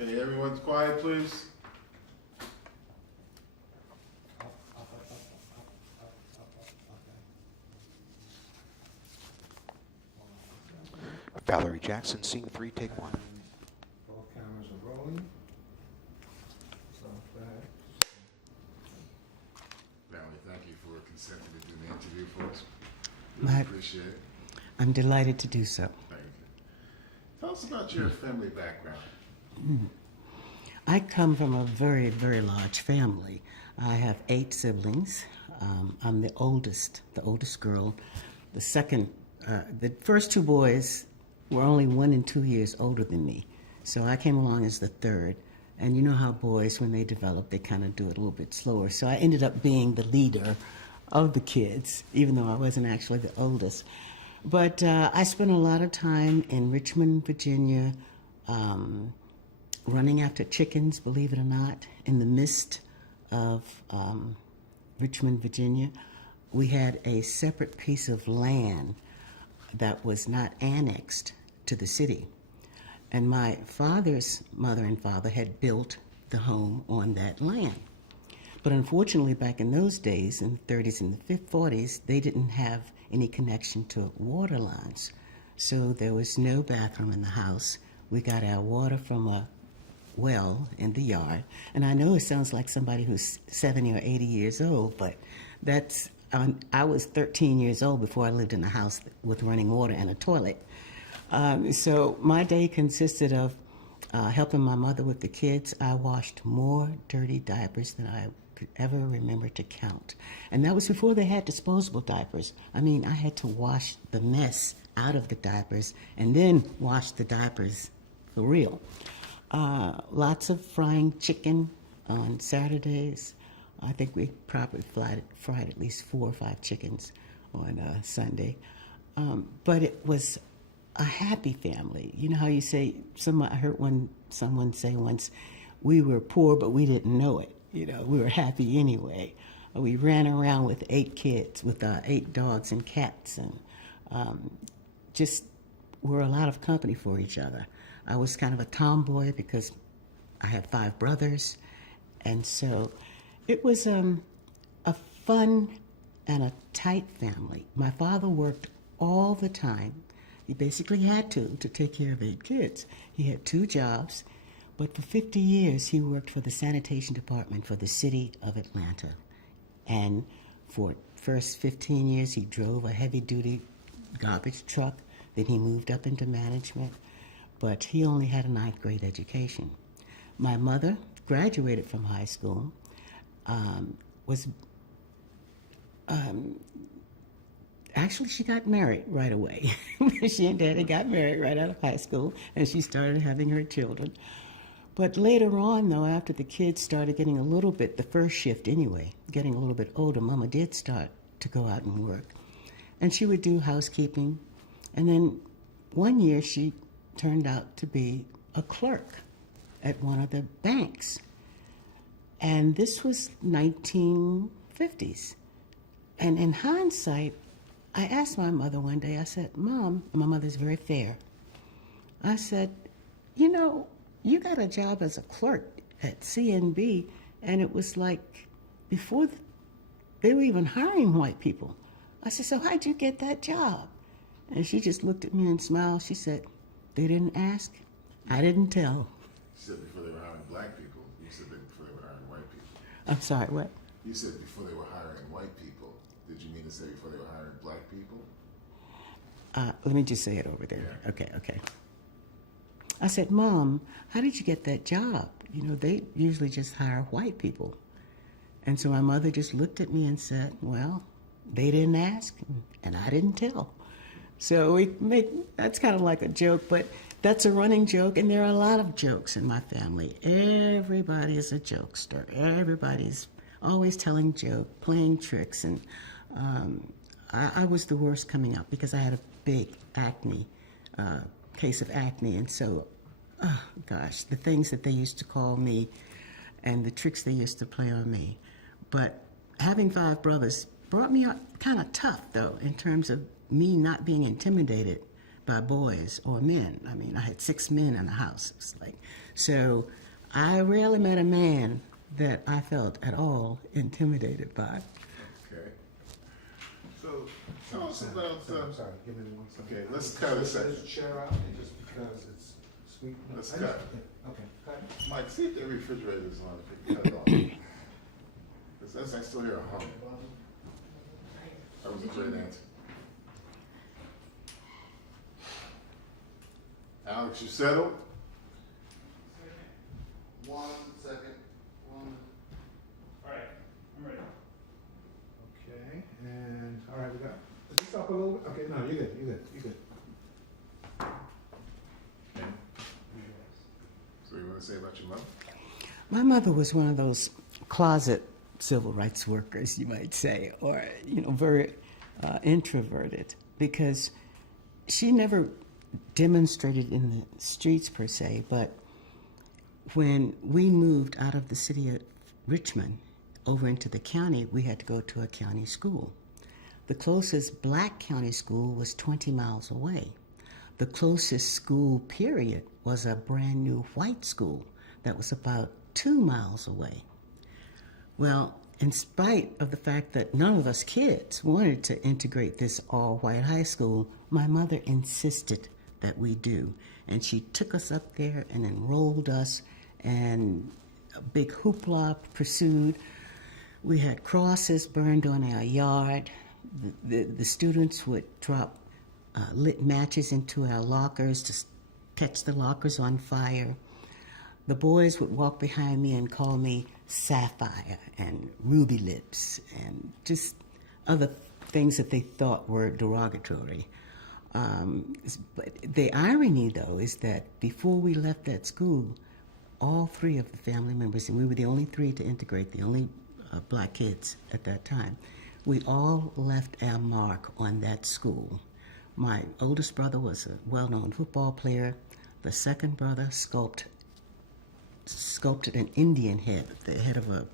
Okay, everyone's quiet, please. Valerie Jackson, scene 3, take 1. All cameras are rolling. So back. Valerie, thank you for consenting to do the interview for us. My- Really appreciate it. I'm delighted to do so. Thank you. Tell us about your family background. I come from a very, very large family. I have 8 siblings. I'm the oldest girl. The first 2 boys were only 1 and 2 years older than me. So I came along as the third. And you know how boys, when they develop, they kind of do it a little bit slower. So I ended up being the leader of the kids, even though I wasn't actually the oldest. But I spent a lot of time in Richmond, Virginia, running after chickens, believe it or not, in the midst of Richmond, Virginia. We had a separate piece of land that was not annexed to the city. And my father's mother and father had built the home on that land. But unfortunately, back in those days, in the 30s and the 40s, they didn't have any connection to water lines. So there was no bathroom in the house. We got our water from a well in the yard. And I know it sounds like somebody who's 70 or 80 years old, but that's, I was 13 years old before I lived in a house with running water and a toilet. So my day consisted of helping my mother with the kids. I washed more dirty diapers than I could ever remember to count. And that was before they had disposable diapers. I mean, I had to wash the mess out of the diapers and then wash the diapers for real. Lots of frying chicken on Saturdays. I think we probably fried at least 4 or 5 chickens on Sunday. But it was a happy family. You know how you say, I heard someone say once, we were poor, but we didn't know it. You know, we were happy anyway. We ran around with 8 kids, with 8 dogs and cats, and just were a lot of company for each other. I was kind of a tomboy because I had 5 brothers, and so it was a fun and a tight family. My father worked all the time. He basically had to take care of 8 kids. He had 2 jobs, but for 50 years he worked for the sanitation department for the city of Atlanta. And for first 15 years he drove a heavy-duty garbage truck. Then he moved up into management, but he only had a 9th grade education. My mother graduated from high school, actually, she got married right away. She and Daddy got married right out of high school, and she started having her children. But later on, though, after the kids started getting a little bit, the first shift anyway, getting a little bit older, Mama did start to go out and work. And she would do housekeeping. And then one year, she turned out to be a clerk at one of the banks. And this was 1950s. And in hindsight, I asked my mother one day, I said, Mom, and my mother's very fair. I said, you know, you got a job as a clerk at CNB, and it was like before they were even hiring white people. I said, so how'd you get that job? And she just looked at me and smiled. She said, they didn't ask. I didn't tell. You said before they were hiring black people. You said before they were hiring white people. I'm sorry, what? You said before they were hiring white people. Did you mean to say before they were hiring black people? Let me just say it over there. Yeah. Okay. I said, Mom, how did you get that job? You know, they usually just hire white people. And so my mother just looked at me and said, well, they didn't ask, and I didn't tell. So that's kind of like a joke, but that's a running joke, and there are a lot of jokes in my family. Everybody is a jokester. Everybody's always telling jokes, playing tricks, and I was the worst coming up because I had a big case of acne, and so, the things that they used to call me and the tricks they used to play on me. But having 5 brothers brought me up kind of tough, though, in terms of me not being intimidated by boys or men. I mean, I had 6 men in the house. It's like, so I rarely met a man that I felt at all intimidated by. Okay. So tell us about. I'm sorry, give me 1 second. Okay, let's cut a second. There's a chair out, just because it's sweet. Let's cut. Okay, cut. Mike, see if the refrigerator's on. If you cut it off. Because I still hear a hum. That was a great answer. Alex, you settled? 1 second. All right, I'm ready. Okay, and, all right, we got, is this up a little bit? Okay, no, you're good. Okay. So you want to say about your mother? My mother was one of those closet civil rights workers, you might say, or, very introverted, because she never demonstrated in the streets per se, but when we moved out of the city of Richmond over into the county, we had to go to a county school. The closest black county school was 20 miles away. The closest school, period, was a brand new white school that was about 2 miles away. Well, in spite of the fact that none of us kids wanted to integrate this all-white high school, my mother insisted that we do. And she took us up there and enrolled us, and a big hoopla pursued. We had crosses burned on our yard. The students would drop lit matches into our lockers to catch the lockers on fire. The boys would walk behind me and call me Sapphire and Ruby Lips and just other things that they thought were derogatory. But the irony, though, is that before we left that school, all 3 of the family members, and we were the only 3 to integrate, the only black kids at that time, we all left our mark on that school. My oldest brother was a well-known football player. The second brother sculpted an Indian head, the head of an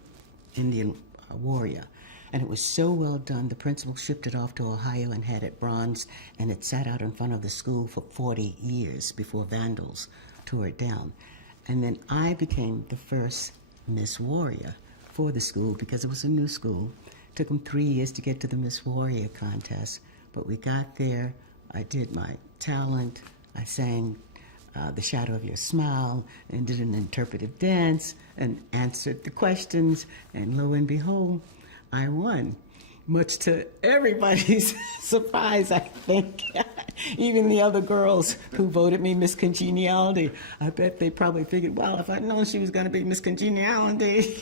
Indian warrior. And it was so well done, the principal shipped it off to Ohio and had it bronzed, and it sat out in front of the school for 40 years before vandals tore it down. And then I became the first Miss Warrior for the school because it was a new school. It took them 3 years to get to the Miss Warrior contest, but we got there. I did my talent. I sang The Shadow of Your Smile and did an interpretive dance and answered the questions, and lo and behold, I won, much to everybody's surprise, I think. Even the other girls who voted me Miss Congeniality, I bet they probably figured, well, if I'd known she was going to be Miss Congeniality,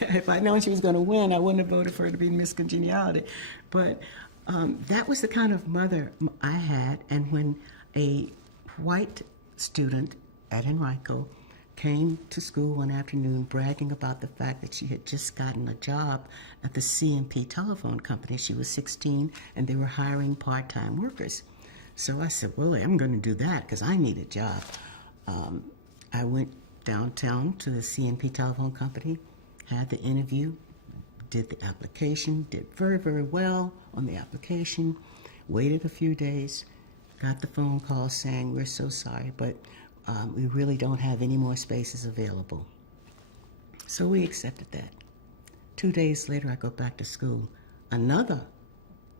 if I'd known she was going to win, I wouldn't have voted for her to be Miss Congeniality. But that was the kind of mother I had, and when a white student at Henrico came to school one afternoon bragging about the fact that she had just gotten a job at the C&P telephone company. She was 16, and they were hiring part-time workers. So I said, well, I'm going to do that because I need a job. I went downtown to the C&P telephone company, had the interview, did the application, did very, very well on the application, waited a few days, got the phone call saying, we're so sorry, but we really don't have any more spaces available. So we accepted that. 2 days later, I go back to school. Another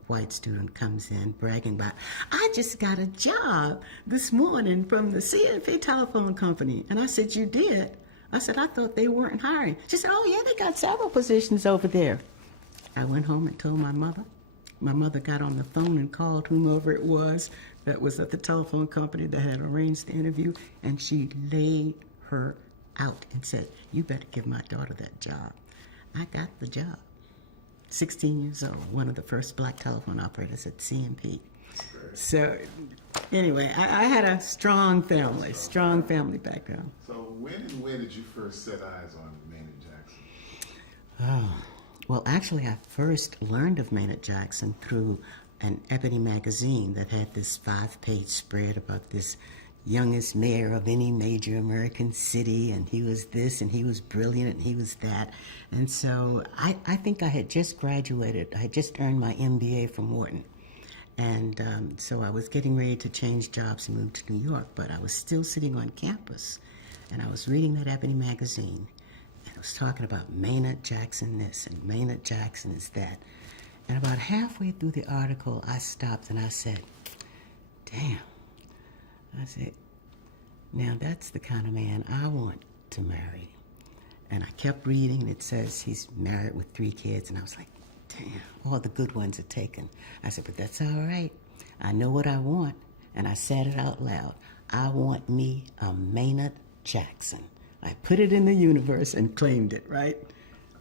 white student comes in bragging about, I just got a job this morning from the C&P telephone company. And I said, you did? I said, I thought they weren't hiring. She said, oh yeah, they got several positions over there. I went home and told my mother. My mother got on the phone and called whomever it was that was at the telephone company that had arranged the interview, and she laid her out and said, you better give my daughter that job. I got the job. 16 years old, one of the first black telephone operators at C&P. So anyway, I had a strong family background. So when and where did you first set eyes on Maynard Jackson? Oh, well, actually, I first learned of Maynard Jackson through an Ebony magazine that had this 5-page spread about this youngest mayor of any major American city, and he was this, and he was brilliant, and he was that. And so I think I had just graduated. I had just earned my MBA from Wharton. And so I was getting ready to change jobs and move to New York, but I was still sitting on campus, and I was reading that Ebony magazine, and it was talking about Maynard Jackson this and Maynard Jackson is that. And about halfway through the article, I stopped and I said, damn. I said, now that's the kind of man I want to marry. And I kept reading, and it says he's married with 3 kids, and I was like, damn, all the good ones are taken. I said, but that's all right. I know what I want, and I said it out loud. I want me a Maynard Jackson. I put it in the universe and claimed it, right?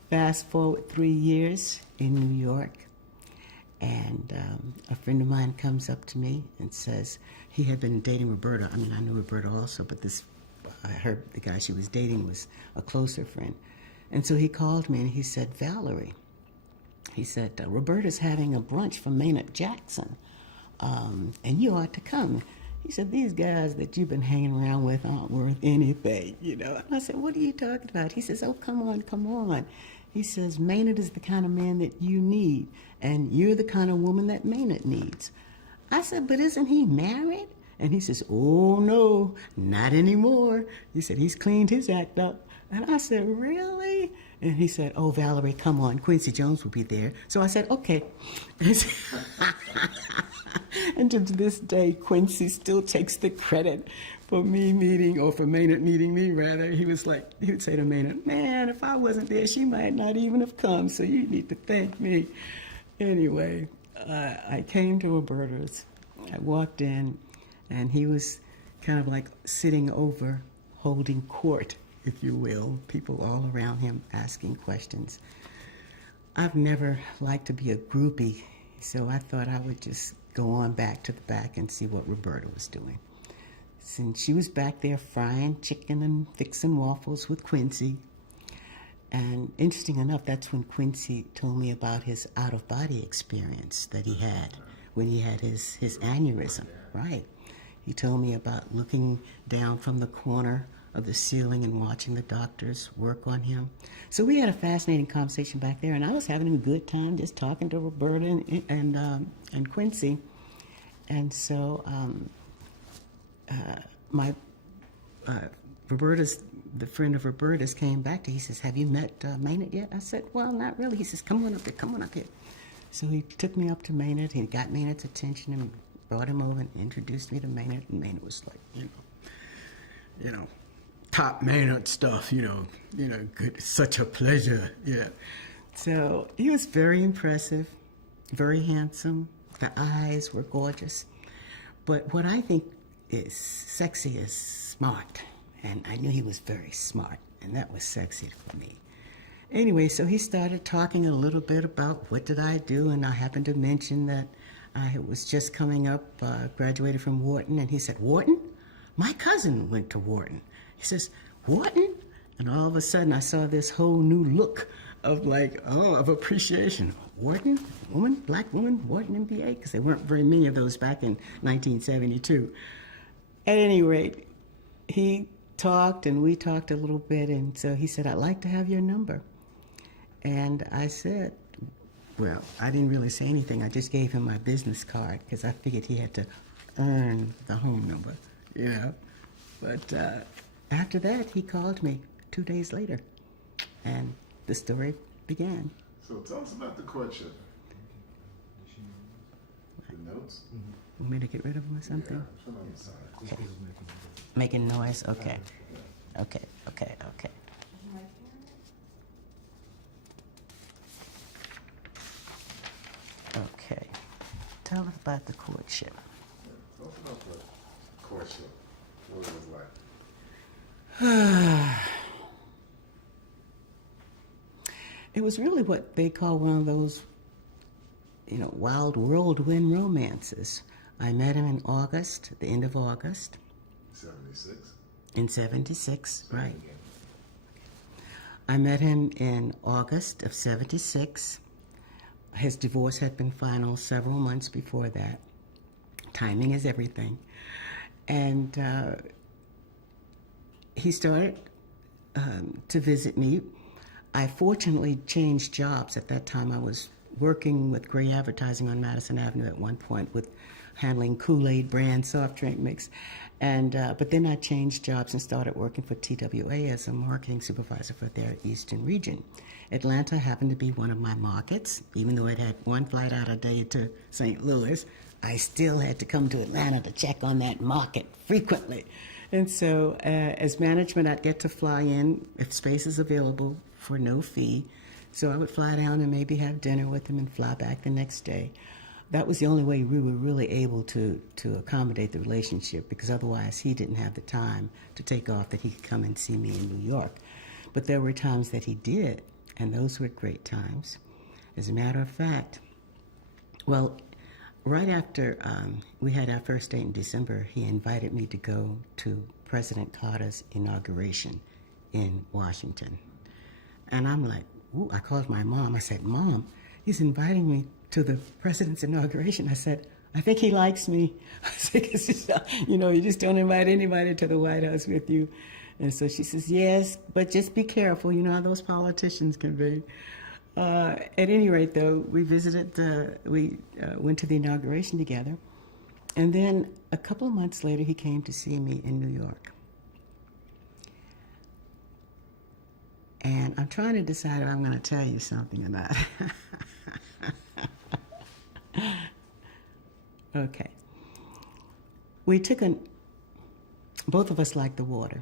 Fast forward 3 years in New York, and a friend of mine comes up to me and says he had been dating Roberta. I mean, I knew Roberta also, but I heard the guy she was dating was a closer friend. And so he called me and he said, Valerie, he said, Roberta's having a brunch for Maynard Jackson, and you ought to come. He said, these guys that you've been hanging around with aren't worth anything, you know. And I said, what are you talking about? He says, oh, come on, come on. He says, Maynard is the kind of man that you need, and you're the kind of woman that Maynard needs. I said, but isn't he married? And he says, oh, no, not anymore. He said, he's cleaned his act up. And I said, really? And he said, oh, Valerie, come on. Quincy Jones will be there. So I said, okay. And to this day, Quincy still takes the credit for me meeting, or for Maynard meeting me, rather. He would say to Maynard, man, if I wasn't there, she might not even have come, so you need to thank me. Anyway, I came to Roberta's. I walked in, and he was kind of like sitting over, holding court, if you will, people all around him asking questions. I've never liked to be a groupie, so I thought I would just go on back to the back and see what Roberta was doing. And she was back there frying chicken and fixing waffles with Quincy. And interesting enough, that's when Quincy told me about his out-of-body experience that he had when he had his aneurysm, right? He told me about looking down from the corner of the ceiling and watching the doctors work on him. So we had a fascinating conversation back there, and I was having a good time just talking to Roberta and Quincy. And so the friend of Roberta's came back to, he says, have you met Maynard yet? I said, well, not really. He says, come on up here. So he took me up to Maynard. He got Maynard's attention and brought him over and introduced me to Maynard. And Maynard was like, you know, top Maynard stuff, you know, good, such a pleasure, yeah. So he was very impressive, very handsome. The eyes were gorgeous. But what I think is sexy is smart. And I knew he was very smart, and that was sexy for me. Anyway, so he started talking a little bit about what did I do, and I happened to mention that I was just coming up, graduated from Wharton, and he said, Wharton? My cousin went to Wharton. He says, Wharton? And all of a sudden I saw this whole new look of of appreciation. Wharton, woman, black woman, Wharton MBA, because there weren't very many of those back in 1972. At any rate, he talked and we talked a little bit, and so he said, I'd like to have your number. And I said, well, I didn't really say anything. I just gave him my business card because I figured he had to earn the home number, you know. But after that, he called me 2 days later, and the story began. So tell us about the courtship. The notes? Want me to get rid of him or something? Yeah, put on the side. Okay. Making noise? Okay. Okay. Okay. Tell us about the courtship. Tell us about the courtship. What it was like. It was really what they call one of those, wild whirlwind romances. I met him in August, the end of August. 76? In 76, right. I met him in August of 76. His divorce had been final several months before that. Timing is everything. And he started to visit me. I fortunately changed jobs. At that time I was working with Gray Advertising on Madison Avenue at one point with handling Kool-Aid brand soft drink mix. And, but then I changed jobs and started working for TWA as a marketing supervisor for their Eastern region. Atlanta happened to be one of my markets. Even though I'd had one flight out a day to St. Louis, I still had to come to Atlanta to check on that market frequently. And so as management, I'd get to fly in if space is available for no fee. So I would fly down and maybe have dinner with him and fly back the next day. That was the only way we were really able to accommodate the relationship, because otherwise he didn't have the time to take off that he could come and see me in New York. But there were times that he did, and those were great times. As a matter of fact, well, right after we had our first date in December, he invited me to go to President Carter's inauguration in Washington. And I'm like, ooh, I called my mom. I said, Mom, he's inviting me to the president's inauguration. I said, I think he likes me. I said, 'cause, you know, you just don't invite anybody to the White House with you. And so she says, yes, but just be careful. You know how those politicians can be. At any rate, though, we visited, we went to the inauguration together. And then a couple of months later, he came to see me in New York. And I'm trying to decide if I'm going to tell you something or not. Okay. We took both of us liked the water.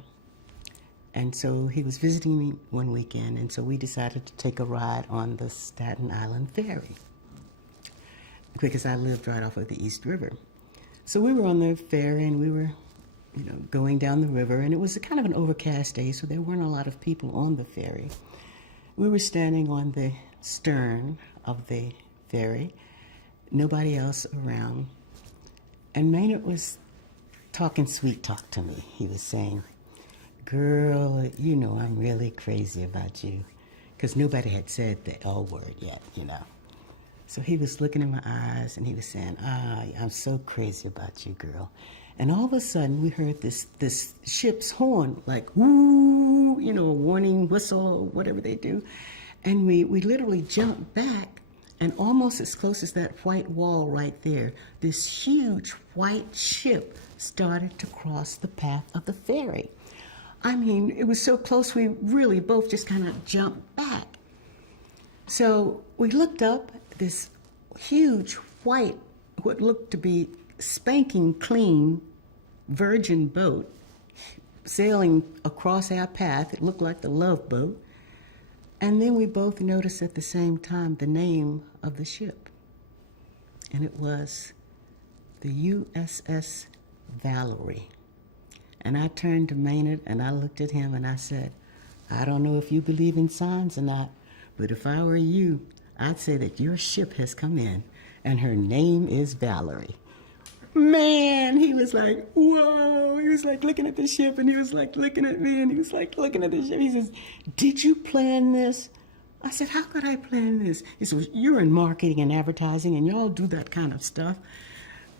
And so he was visiting me one weekend, and so we decided to take a ride on the Staten Island Ferry, because I lived right off of the East River. So we were on the ferry, and we were, you know, going down the river, and it was a kind of an overcast day, so there weren't a lot of people on the ferry. We were standing on the stern of the ferry, nobody else around, and Maynard was talking sweet talk to me. He was saying, girl, you know I'm really crazy about you, because nobody had said the L word yet, you know. So he was looking in my eyes, and he was saying, I'm so crazy about you, girl. And all of a sudden, we heard this ship's horn, like, woo, you know, a warning whistle or whatever they do. And we literally jumped back, and almost as close as that white wall right there, this huge white ship started to cross the path of the ferry. I mean, it was so close, we really both just kind of jumped back. So we looked up, this huge white, what looked to be spanking clean virgin boat sailing across our path. It looked like the Love Boat. And then we both noticed at the same time the name of the ship. And it was the USS Valerie. And I turned to Maynard and I looked at him and I said, I don't know if you believe in signs or not, but if I were you, I'd say that your ship has come in and her name is Valerie. Man, he was like, whoa. He was like looking at the ship, and he was like looking at me, and he was like looking at the ship. He says, did you plan this? I said, how could I plan this? He said, you're in marketing and advertising, and y'all do that kind of stuff.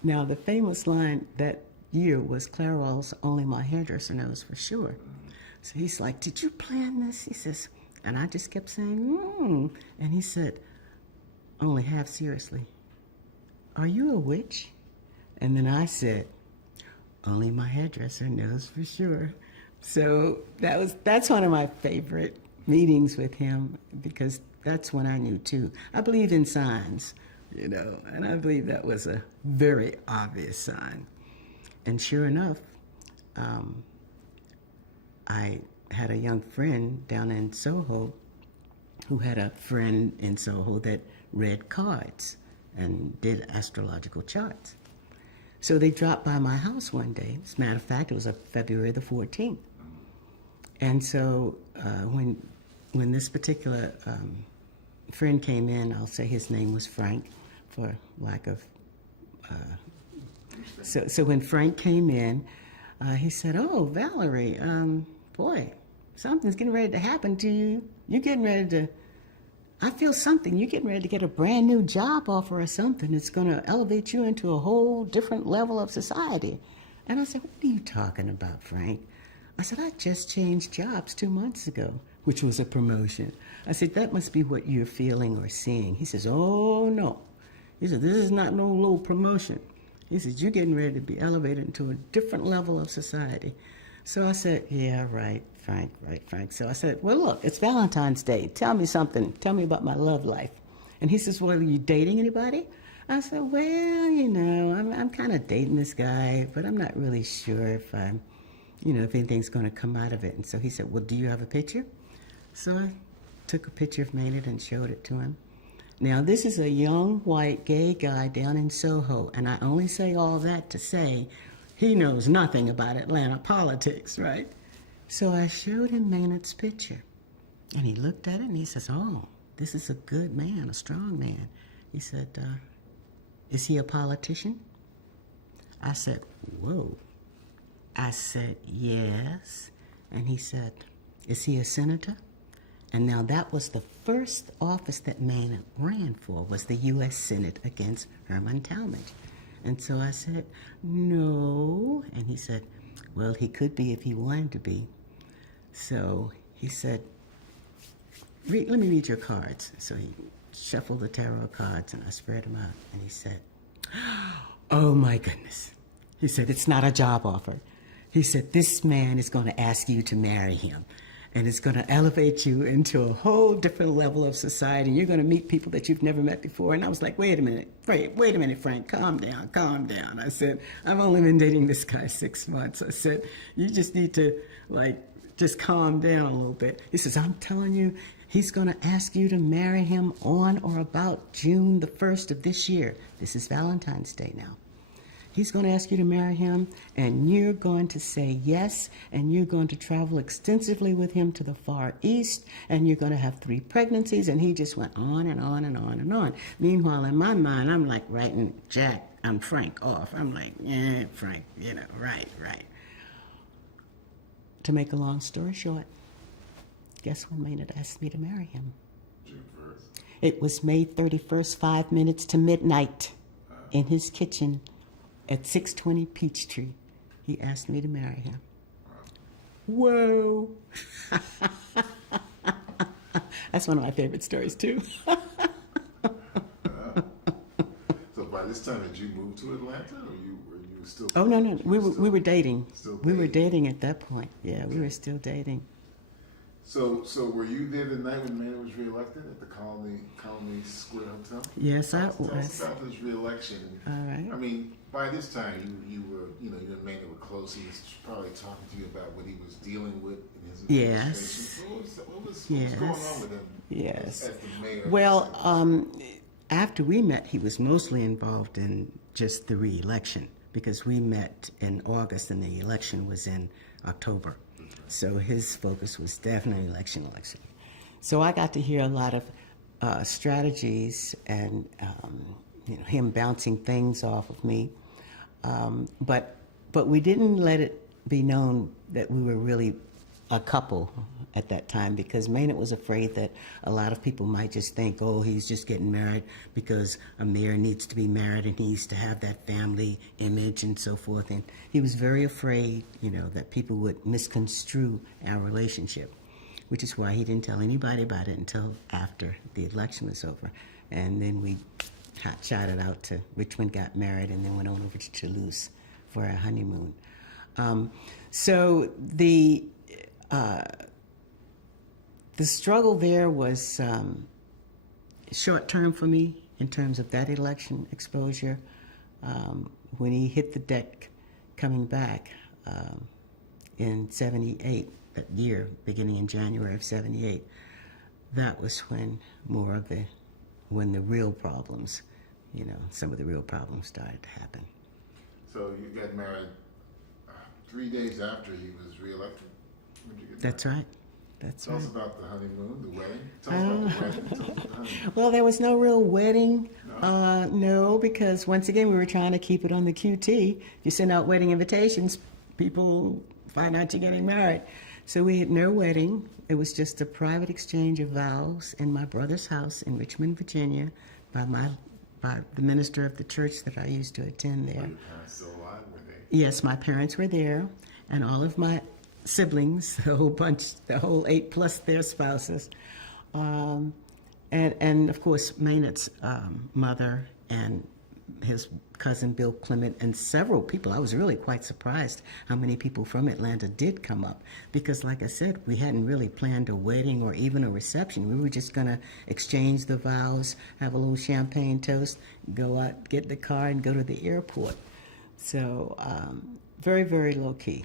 Now, the famous line that year was Clairol's Only My Hairdresser Knows for Sure. So he's like, did you plan this? He says, and I just kept saying, And he said, only half seriously, are you a witch? And then I said, only my hairdresser knows for sure. So that's one of my favorite meetings with him, because that's when I knew too. I believe in signs, you know, and I believe that was a very obvious sign. And sure enough, I had a young friend down in Soho who had a friend in Soho that read cards and did astrological charts. So they dropped by my house one day. As a matter of fact, it was February the 14th. And so when this particular friend came in, I'll say his name was Frank for lack of... So when Frank came in, he said, oh, Valerie, boy, something's getting ready to happen to you. You're getting ready to... I feel something. You're getting ready to get a brand new job offer or something. It's going to elevate you into a whole different level of society. And I said, what are you talking about, Frank? I said, I just changed jobs 2 months ago, which was a promotion. I said, that must be what you're feeling or seeing. He says, oh, no. He said, this is not no little promotion. He said, you're getting ready to be elevated into a different level of society. So I said, yeah, right, Frank, right, Frank. So I said, well, look, it's Valentine's Day. Tell me something. Tell me about my love life. And he says, well, are you dating anybody? I said, well, you know, I'm kind of dating this guy, but I'm not really sure if if anything's going to come out of it. And so he said, well, do you have a picture? So I took a picture of Maynard and showed it to him. Now, this is a young, white, gay guy down in Soho, and I only say all that to say he knows nothing about Atlanta politics, right? So I showed him Maynard's picture, and he looked at it, and he says, oh, this is a good man, a strong man. He said, is he a politician? I said, whoa. I said, yes. And he said, is he a senator? And now that was the first office that Maynard ran for, was the U.S. Senate against Herman Talmadge. And so I said, no. And he said, well, he could be if he wanted to be. So he said, let me read your cards. So he shuffled the tarot cards and I spread them out. And he said, oh my goodness. He said, it's not a job offer. He said, this man is going to ask you to marry him. And it's going to elevate you into a whole different level of society. You're going to meet people that you've never met before. And I was like, wait a minute, Frank, calm down, calm down. I said, I've only been dating this guy 6 months. I said, you just need to, just calm down a little bit. He says, I'm telling you, he's going to ask you to marry him on or about June the 1st of this year. This is Valentine's Day now. He's going to ask you to marry him, and you're going to say yes, and you're going to travel extensively with him to the Far East, and you're going to have 3 pregnancies. And he just went on and on and on and on. Meanwhile, in my mind, I'm like writing Frank off. I'm like, yeah, Frank, right. To make a long story short, guess when Maynard asked me to marry him? June 1st. It was May 31st, 5 minutes to midnight, in his kitchen at 620 Peachtree. He asked me to marry him. Whoa. That's one of my favorite stories, too. So by this time, had you moved to Atlanta, or were you still? Oh, no. We were dating. Still We were dating. dating at that point. Yeah, we were still dating. So were you there the night when Maynard was reelected at the Colony Square Hotel? Yes, I Tell us was. about his reelection. All right. I mean, by this time you were, you and Maynard were close. He was probably talking to you about what he was dealing with in his Yes. administration. What was going on with him? Yes. As the mayor? Well, after we met, he was mostly involved in just the re-election, because we met in August and the election was in October. So his focus was definitely election. So I got to hear a lot of strategies and him bouncing things off of me. But we didn't let it be known that we were really a couple at that time, because Maynard was afraid that a lot of people might just think, oh, he's just getting married because a mayor needs to be married and he needs to have that family image and so forth. And he was very afraid, that people would misconstrue our relationship, which is why he didn't tell anybody about it until after the election was over. And then we hot-shotted out to Richmond, got married, and then went on over to Toulouse for our honeymoon. So the struggle there was short-term for me in terms of that election exposure. When he hit the deck coming back in 78, that year, beginning in January of 78, that was when when the real problems, some of the real problems started to happen. So you got married 3 days after he was reelected? When did you get That's married? right. That's Tell right. us about the honeymoon, the wedding. Tell us about the wedding. Tell us about the honeymoon. Well, there was no real wedding. No? No, because once again, we were trying to keep it on the QT. You send out wedding invitations, people find out you're getting married. So we had no wedding. It was just a private exchange of vows in my brother's house in Richmond, Virginia, by the minister of the church that I used to attend there. Were your parents still alive? Were they? Yes, my parents were there, and all of my siblings, the whole bunch, the whole 8 plus their spouses. And of course, Maynard's mother and his cousin Bill Clement and several people. I was really quite surprised how many people from Atlanta did come up because, like I said, we hadn't really planned a wedding or even a reception. We were just going to exchange the vows, have a little champagne toast, go out, get the car, and go to the airport. So very, very low key.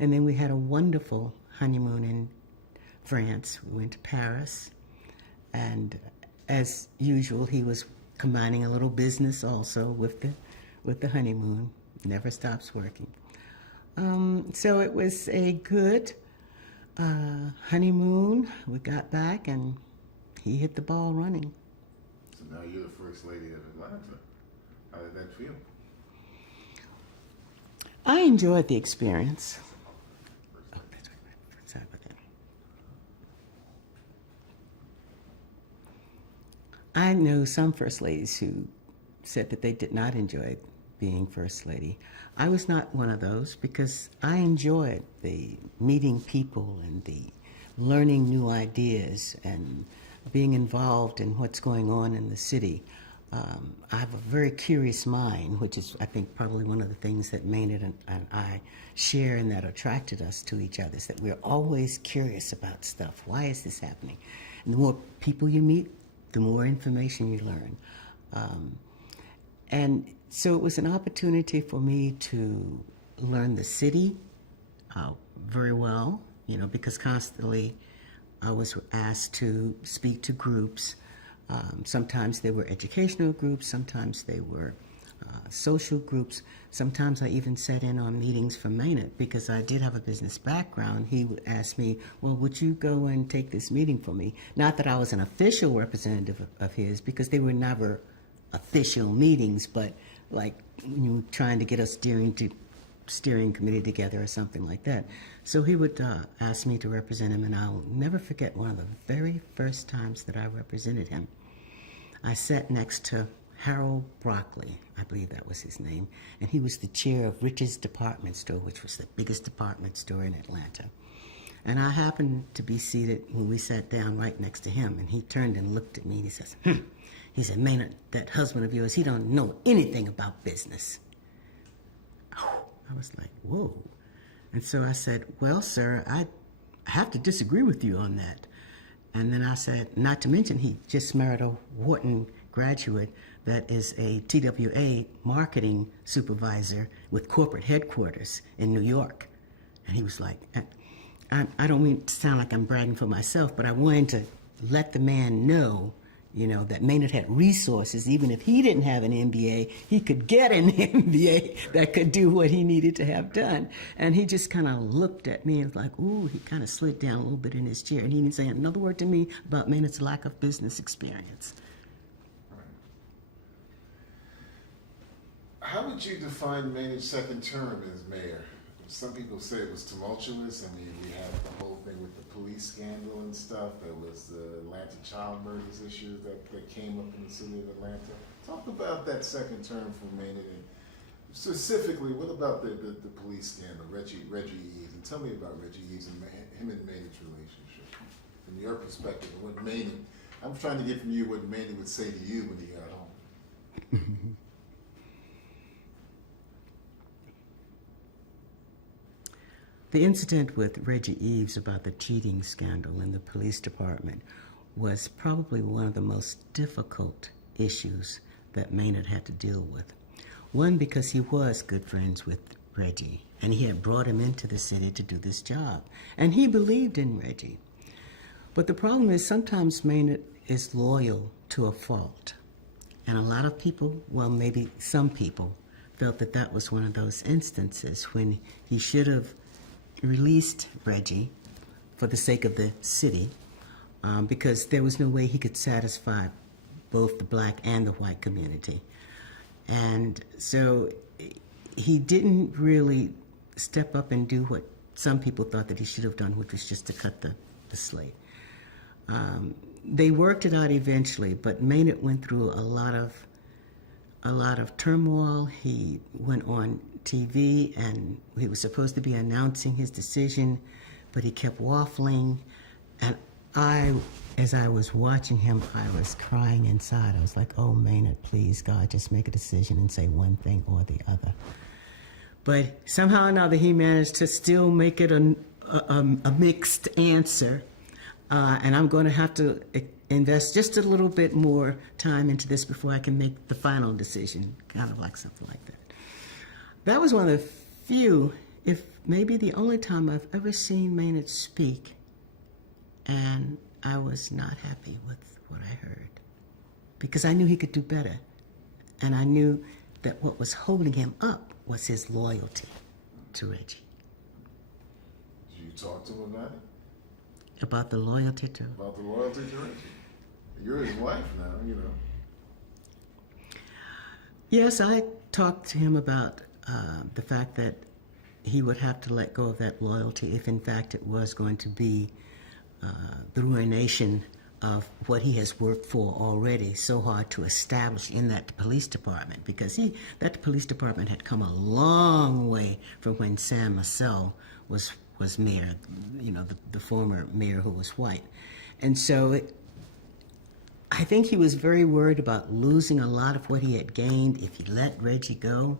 And then we had a wonderful honeymoon in France. We went to Paris, and as usual, he was combining a little business also with the honeymoon. Never stops working. So it was a good honeymoon. We got back, and he hit the ball running. So now you're the first lady of Atlanta. How did that feel? I enjoyed the experience. Oh, that's right. Sorry about that. I know some first ladies who said that they did not enjoy being first lady. I was not one of those because I enjoyed the meeting people and the learning new ideas and being involved in what's going on in the city. I have a very curious mind, which is, I think, probably one of the things that Maynard and I share and that attracted us to each other, is that we're always curious about stuff. Why is this happening? And the more people you meet, the more information you learn. And so it was an opportunity for me to learn the city very well, you know, because constantly I was asked to speak to groups. Sometimes they were educational groups, sometimes they were social groups. Sometimes I even sat in on meetings for Maynard because I did have a business background. He would ask me, well, would you go and take this meeting for me? Not that I was an official representative of his, because they were never official meetings, but like you were trying to get a steering committee together or something like that. So he would ask me to represent him, and I'll never forget one of the very first times that I represented him. I sat next to Harold Broccoli, I believe that was his name, and he was the chair of Rich's Department Store, which was the biggest department store in Atlanta. And I happened to be seated when we sat down right next to him, and he turned and looked at me, and he says, He said, Maynard, that husband of yours, he don't know anything about business. Oh, I was like, whoa. And so I said, well, sir, I have to disagree with you on that. And then I said, not to mention he just married a Wharton graduate that is a TWA marketing supervisor with corporate headquarters in New York. And he was like, I don't mean to sound like I'm bragging for myself, but I wanted to let the man know, you know, that Maynard had resources. Even if he didn't have an MBA, he could get an MBA that could do what he needed to have done. And he just kind of looked at me and was like, ooh, he kind of slid down a little bit in his chair. And he didn't say another word to me about Maynard's lack of business experience. How would you define Maynard's second term as mayor? Some people say it was tumultuous. I mean, we had the whole thing with the police scandal and stuff. There was the Atlanta child murders issue that came up in the city of Atlanta. Talk about that second term for Maynard, and specifically, what about the police scandal, Reggie Eves? And tell me about Reggie Eves and him and Maynard's relationship from your perspective. And what Maynard, I'm trying to get from you what Maynard would say to you when he got home. The incident with Reggie Eves about the cheating scandal in the police department was probably one of the most difficult issues that Maynard had to deal with. One, because he was good friends with Reggie, and he had brought him into the city to do this job, and he believed in Reggie. But the problem is sometimes Maynard is loyal to a fault, and a lot of people, well, maybe some people, felt that that was one of those instances when he should have released Reggie for the sake of the city, because there was no way he could satisfy both the black and the white community. And so he didn't really step up and do what some people thought that he should have done, which was just to cut the slate. They worked it out eventually, but Maynard went through a lot of turmoil. He went on TV, and he was supposed to be announcing his decision, but he kept waffling. And as I was watching him, I was crying inside. I was like, oh, Maynard, please, God, just make a decision and say one thing or the other. But somehow or another, he managed to still make it a mixed answer. And I'm going to have to invest just a little bit more time into this before I can make the final decision, kind of like something like that. That was one of the few, if maybe the only time I've ever seen Maynard speak, and I was not happy with what I heard, because I knew he could do better, and I knew that what was holding him up was his loyalty to Reggie. Did you talk to him about it? About the loyalty to... About the loyalty to Reggie? You're his wife now, you know. Yes, I talked to him about the fact that he would have to let go of that loyalty if, in fact, it was going to be the ruination of what he has worked for already so hard to establish in that police department, because that police department had come a long way from when Sam Marcel was mayor, you know, the former mayor who was white. And so I think he was very worried about losing a lot of what he had gained if he let Reggie go.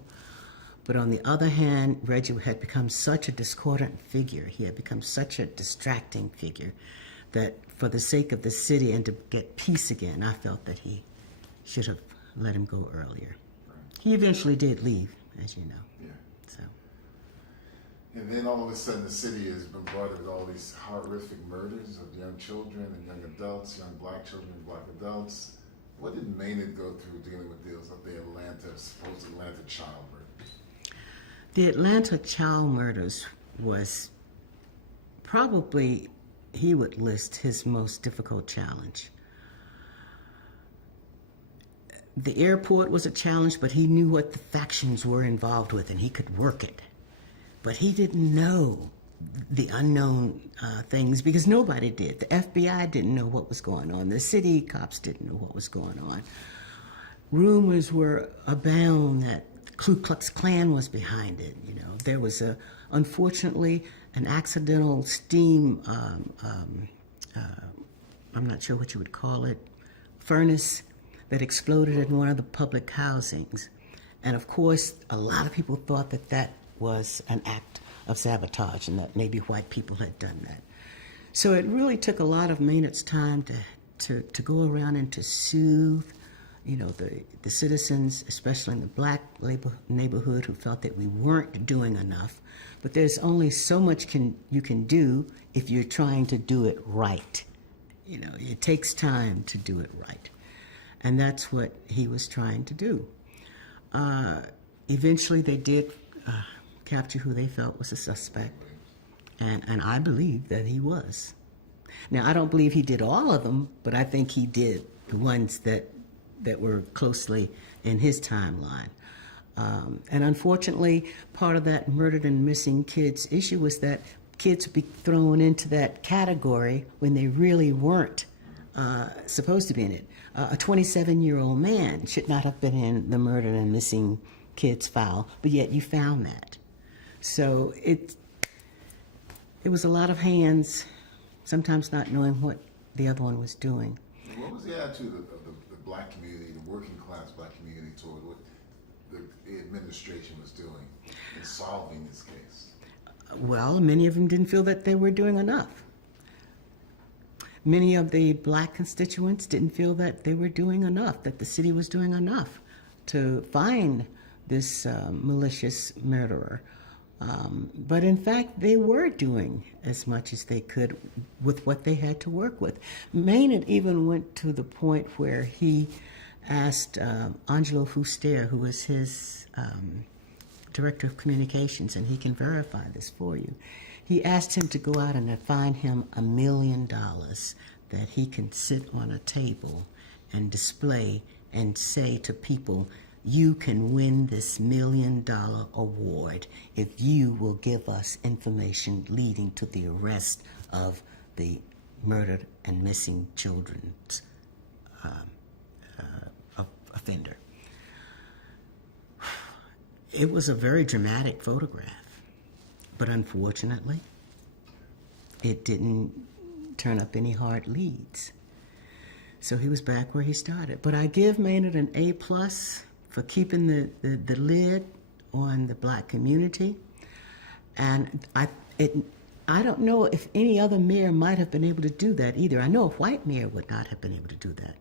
But on the other hand, Reggie had become such a discordant figure. He had become such a distracting figure that for the sake of the city and to get peace again, I felt that he should have let him go earlier. Right. He eventually did leave, as you know. Yeah. So. And then all of a sudden the city has been bombarded with all these horrific murders of young children and young adults, young black children and black adults. What did Maynard go through dealing with deals of the supposed Atlanta child murders? The Atlanta child murders was probably, he would list, his most difficult challenge. The airport was a challenge, but he knew what the factions were involved with and he could work it. But he didn't know the unknown things, because nobody did. The FBI didn't know what was going on. The city cops didn't know what was going on. Rumors were abound that the Ku Klux Klan was behind it. You know, there was unfortunately an accidental steam, I'm not sure what you would call it, furnace that exploded in one of the public housings. And of course, a lot of people thought that that was an act of sabotage and that maybe white people had done that. So it really took a lot of Maynard's time to go around and to soothe, you know, the citizens, especially in the black neighborhood, who felt that we weren't doing enough. But there's only so much you can do if you're trying to do it right. You know, it takes time to do it right. And that's what he was trying to do. Eventually they did capture who they felt was a suspect. And I believe that he was. Now, I don't believe he did all of them, but I think he did the ones that were closely in his timeline. And unfortunately, part of that murdered and missing kids issue was that kids would be thrown into that category when they really weren't supposed to be in it. A 27-year-old man should not have been in the murdered and missing kids file, but yet you found that. So it was a lot of hands, sometimes not knowing what the other one was doing. What was the attitude of the black community, the working class black community, toward what the administration was doing in solving this case? Well, many of them didn't feel that they were doing enough. Many of the black constituents didn't feel that they were doing enough, that the city was doing enough to find this malicious murderer. But in fact, they were doing as much as they could with what they had to work with. Maynard even went to the point where he asked Angelo Fuster, who was his director of communications, and he can verify this for you. He asked him to go out and find him $1 million that he can sit on a table and display and say to people, you can win this $1 million award if you will give us information leading to the arrest of the murdered and missing children's offender. it was a very dramatic photograph, but unfortunately, it didn't turn up any hard leads. So he was back where he started. But I give Maynard an A+ for keeping the lid on the black community. And I don't know if any other mayor might have been able to do that either. I know a white mayor would not have been able to do that.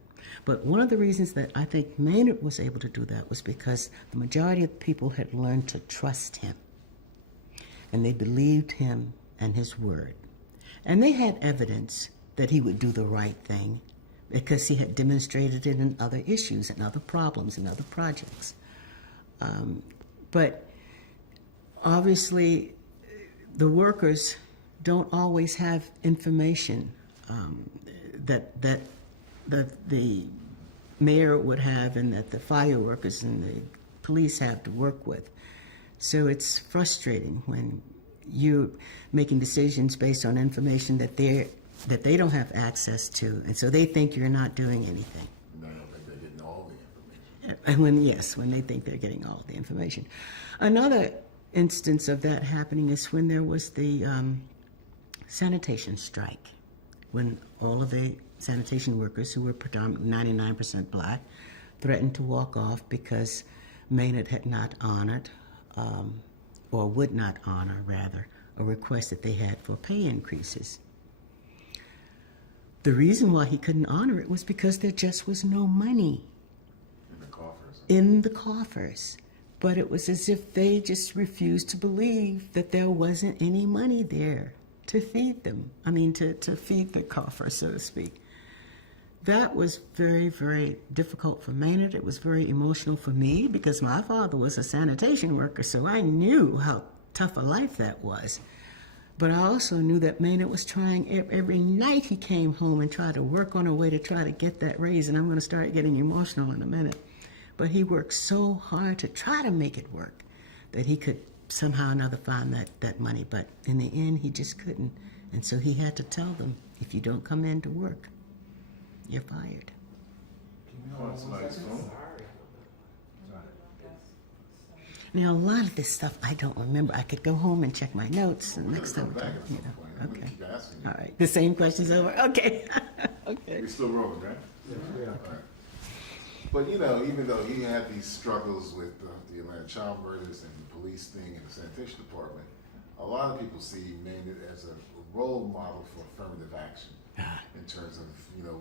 But one of the reasons that I think Maynard was able to do that was because the majority of people had learned to trust him. And they believed him and his word. And they had evidence that he would do the right thing because he had demonstrated it in other issues and other problems and other projects. But obviously, the workers don't always have information that the mayor would have and that the fire workers and the police have to work with. So it's frustrating when you're making decisions based on information that they don't have access to, and so they think you're not doing anything. No, but they're getting all the information. And when they think they're getting all the information. Another instance of that happening is when there was the sanitation strike, when all of the sanitation workers, who were predominantly 99% black, threatened to walk off because Maynard had not honored, or would not honor, rather, a request that they had for pay increases. The reason why he couldn't honor it was because there just was no money in the coffers. But it was as if they just refused to believe that there wasn't any money there to feed them. I mean, to feed the coffers, so to speak. That was very, very difficult for Maynard. It was very emotional for me because my father was a sanitation worker, so I knew how tough a life that was. But I also knew that Maynard was trying, every night he came home and tried to work on a way to try to get that raise, and I'm going to start getting emotional in a minute. But he worked so hard to try to make it work that he could somehow or another find that money. But in the end, he just couldn't. And so he had to tell them, if you don't come in to work, you're fired. Somebody's phone. Now, a lot of this stuff I don't remember. I could go home and check my notes, and We're next gonna time, come back at some point. I'm gonna okay. keep asking you. All right, the same question's over. Okay, okay. We're still rolling, right? Yeah. All right. But even though he had these struggles with the Atlanta child murders and the police thing and the sanitation department, a lot of people see Maynard as a role model for affirmative action in terms of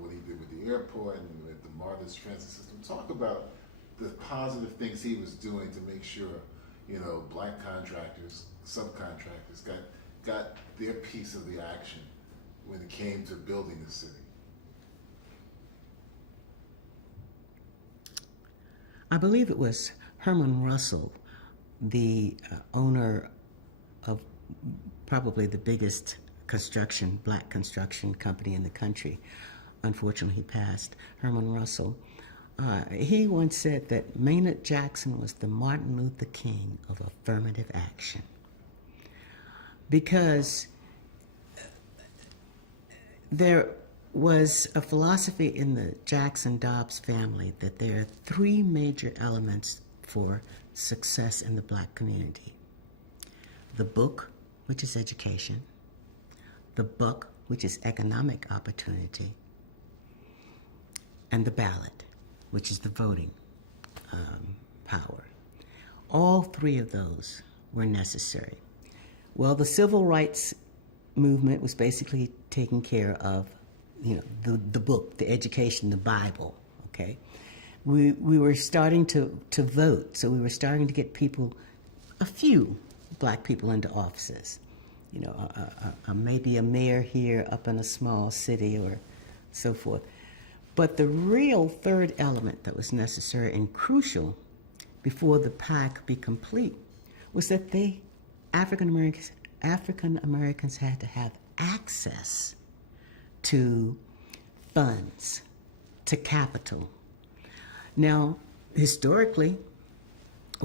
what he did with the airport and with the Martyrs transit system. Talk about the positive things he was doing to make sure black contractors, subcontractors got their piece of the action when it came to building the city. I believe it was Herman Russell, the owner of probably the biggest black construction company in the country. Unfortunately, he passed. Herman Russell. He once said that Maynard Jackson was the Martin Luther King of affirmative action. Because there was a philosophy in the Jackson-Dobbs family that there are three major elements for success in the black community. The book, which is education. The buck, which is economic opportunity. And the ballot, which is the voting power. All three of those were necessary. Well, the civil rights movement was basically taking care of the book, the education, the Bible, okay? We were starting to vote, so we were starting to get a few black people into offices. Maybe a mayor here up in a small city or so forth. But the real third element that was necessary and crucial before the pie could be complete was that African Americans had to have access to funds, to capital. Now, historically,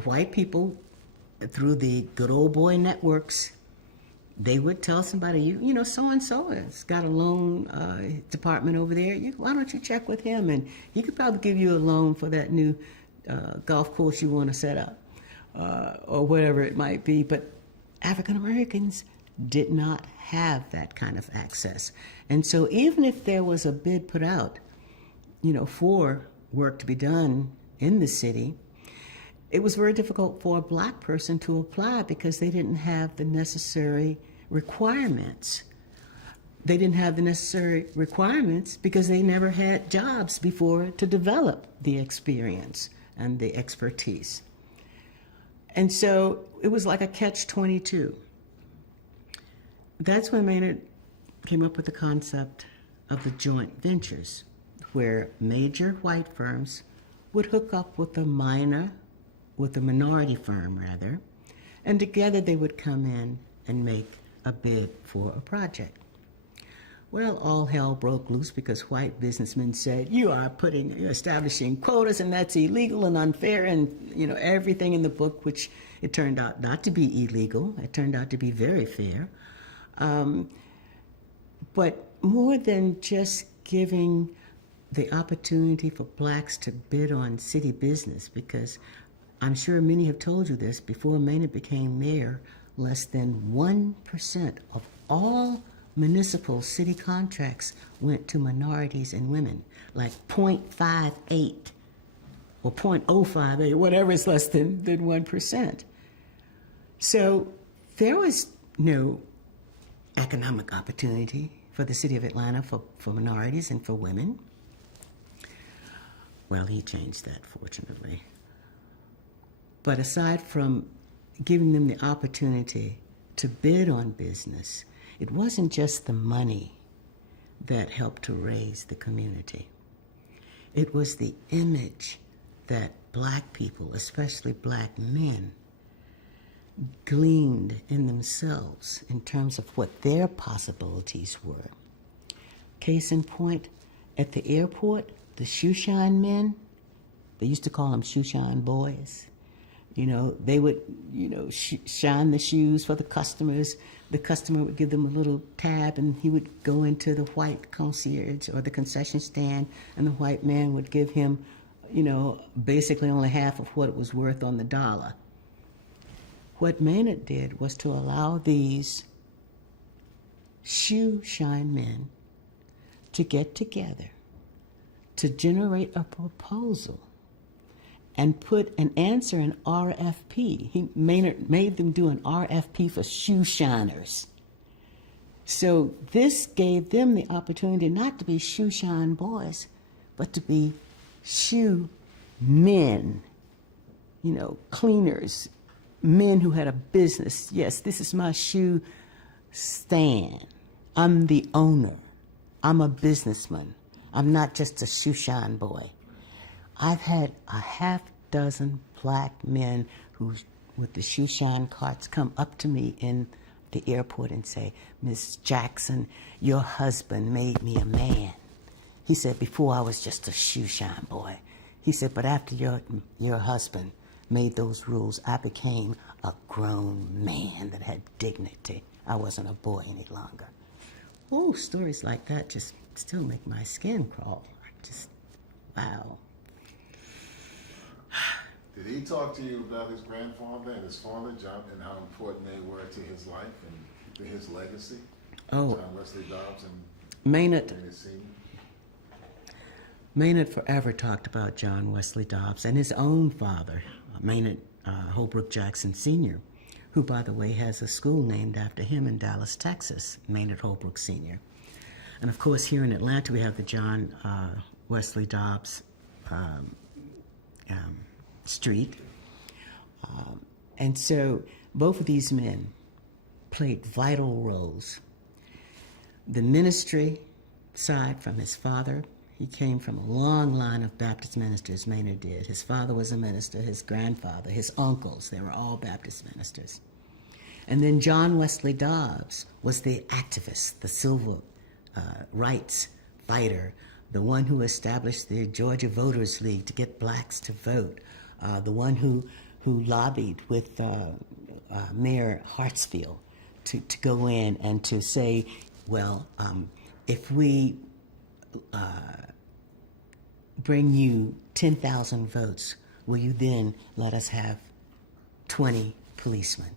white people, through the good old boy networks, they would tell somebody, so-and-so has got a loan department over there. Why don't you check with him? And he could probably give you a loan for that new golf course you want to set up. or whatever it might be. But African Americans did not have that kind of access. And so even if there was a bid put out, for work to be done in the city, it was very difficult for a black person to apply because they didn't have the necessary requirements. They didn't have the necessary requirements because they never had jobs before to develop the experience and the expertise. And so it was like a catch-22. That's when Maynard came up with the concept of the joint ventures, where major white firms would hook up with a minority firm, and together they would come in and make a bid for a project. Well, all hell broke loose because white businessmen said, you're establishing quotas, and that's illegal and unfair, and everything in the book, which it turned out not to be illegal. It turned out to be very fair. But more than just giving the opportunity for blacks to bid on city business, because I'm sure many have told you this, before Maynard became mayor, less than 1% of all municipal city contracts went to minorities and women, like 0.58 or 0.058, whatever is less than 1%. So there was no economic opportunity for the city of Atlanta for minorities and for women. Well, he changed that, fortunately. But aside from giving them the opportunity to bid on business, it wasn't just the money that helped to raise the community. It was the image that black people, especially black men, gleaned in themselves in terms of what their possibilities were. Case in point, at the airport, the shoeshine men, they used to call them shoeshine boys. They would, shine the shoes for the customers. The customer would give them a little tab, and he would go into the white concierge or the concession stand, and the white man would give him, basically only half of what it was worth on the dollar. What Maynard did was to allow these shoe shine men to get together to generate a proposal and put an answer in RFP. Maynard made them do an RFP for shoe shiners. So this gave them the opportunity not to be shoe shine boys, but to be shoe men, cleaners, men who had a business. Yes, this is my shoe stand. I'm the owner. I'm a businessman. I'm not just a shoe shine boy. I've had a half dozen black men who, with the shoe shine carts, come up to me in the airport and say, Miss Jackson, your husband made me a man. He said, before I was just a shoe shine boy. He said, but after your husband made those rules, I became a grown man that had dignity. I wasn't a boy any longer. Oh, stories like that just still make my skin crawl. Just, wow. Did he talk to you about his grandfather and his father, John, and how important they were to his life and to his legacy? Oh, John Wesley Dobbs and Maynard. Sr.? Maynard forever talked about John Wesley Dobbs and his own father, Maynard Holbrook Jackson Sr., who, by the way, has a school named after him in Dallas, Texas, Maynard Holbrook Sr. And, of course, here in Atlanta, we have the John Wesley Dobbs Street. And so both of these men played vital roles. The ministry side from his father, he came from a long line of Baptist ministers, Maynard did. His father was a minister, his grandfather, his uncles, they were all Baptist ministers. And then John Wesley Dobbs was the activist, the civil rights fighter, the one who established the Georgia Voters League to get blacks to vote, the one who lobbied with Mayor Hartsfield to go in and to say, well, if we bring you 10,000 votes, will you then let us have 20 policemen.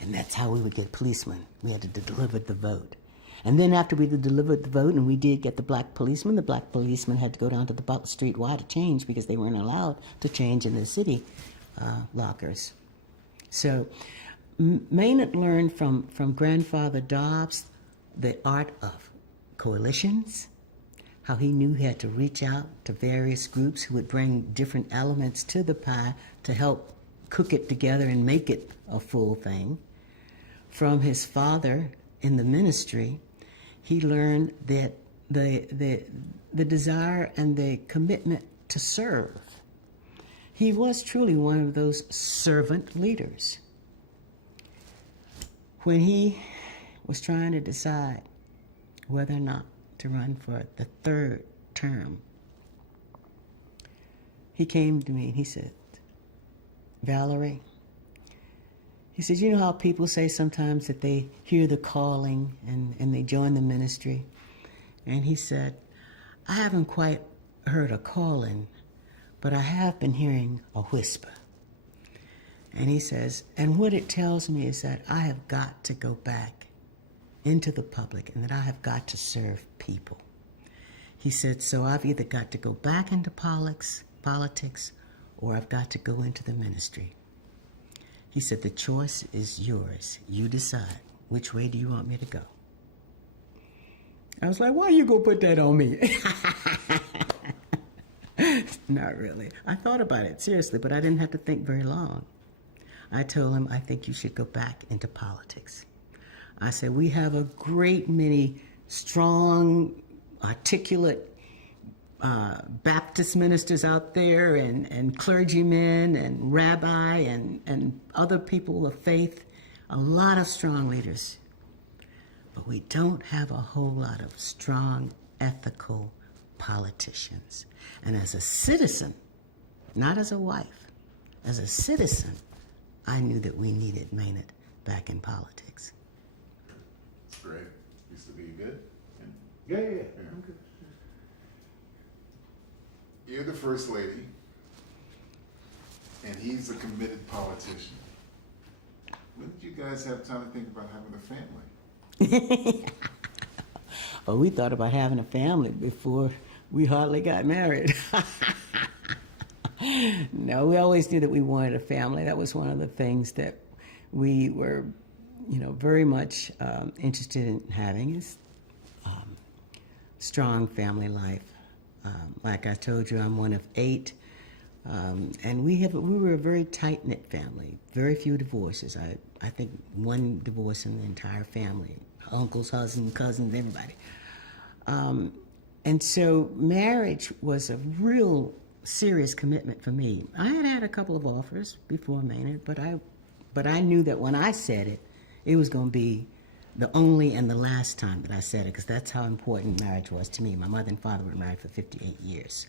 And that's how we would get policemen. We had to deliver the vote. And then after we delivered the vote and we did get the black policemen had to go down to the Butler Street Y to change because they weren't allowed to change in the city lockers. So Maynard learned from Grandfather Dobbs the art of coalitions, how he knew he had to reach out to various groups who would bring different elements to the pie to help cook it together and make it a full thing. From his father in the ministry, he learned that the desire and the commitment to serve. He was truly one of those servant leaders. When he was trying to decide whether or not to run for the third term, he came to me and he said, Valerie, he said, you know how people say sometimes that they hear the calling and they join the ministry? And he said, I haven't quite heard a calling, but I have been hearing a whisper. And he says, and what it tells me is that I have got to go back into the public and that I have got to serve people. He said, so I've either got to go back into politics or I've got to go into the ministry. He said, the choice is yours. You decide. Which way do you want me to go? I was like, why you gonna put that on me? Not really. I thought about it, seriously, but I didn't have to think very long. I told him, I think you should go back into politics. I said, we have a great many strong, articulate Baptist ministers out there and clergymen and rabbi and other people of faith, a lot of strong leaders. But we don't have a whole lot of strong, ethical politicians. And as a citizen, not as a wife, as a citizen, I knew that we needed Maynard back in politics. It's great. Used to be good. Yeah. I'm good. You're the first lady, and he's a committed politician. When did you guys have time to think about having a family? Well, we thought about having a family before we hardly got married. No, we always knew that we wanted a family. That was one of the things that we were, very much interested in having is strong family life. Like I told you, I'm one of 8, and we were a very tight-knit family. Very few divorces. I think 1 divorce in the entire family. Uncles, husbands, cousins, everybody. And so marriage was a real serious commitment for me. I had a couple of offers before Maynard, but I knew that when I said it, it was going to be the only and the last time that I said it, because that's how important marriage was to me. My mother and father were married for 58 years.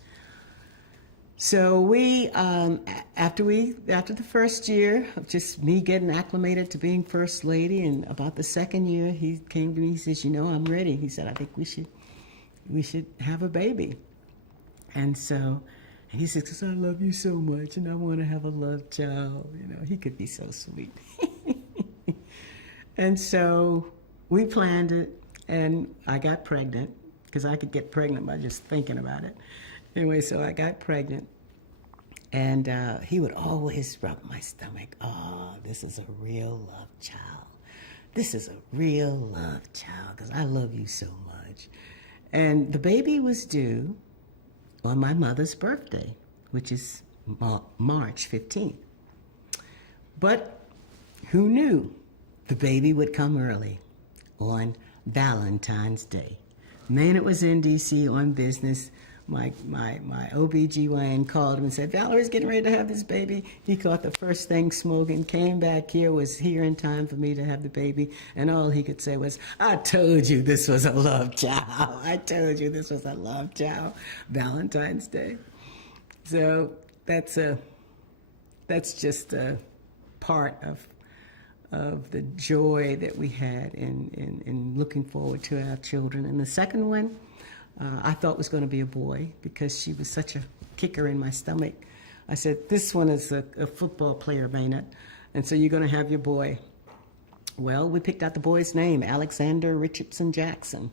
So we, after the first year of just me getting acclimated to being first lady, and about the second year, he came to me, he says, I'm ready. He said, I think we should have a baby. And so, and he says, because I love you so much and I want to have a love child. He could be so sweet. And so we planned it, and I got pregnant, because I could get pregnant by just thinking about it. Anyway, so I got pregnant, and he would always rub my stomach. Oh, this is a real love child. This is a real love child, because I love you so much. And the baby was due on my mother's birthday, which is March 15th. But who knew the baby would come early on Valentine's Day? Maynard was in D.C. on business. My OBGYN called him and said, Valerie's getting ready to have this baby. He caught the first thing smoking, came back here, was here in time for me to have the baby, and all he could say was, I told you this was a love child. I told you this was a love child. Valentine's Day. So that's just a part of the joy that we had in looking forward to our children. And the second one, I thought was going to be a boy, because she was such a kicker in my stomach. I said, this one is a football player, Maynard. And so you're going to have your boy. Well, we picked out the boy's name, Alexander Richardson Jackson.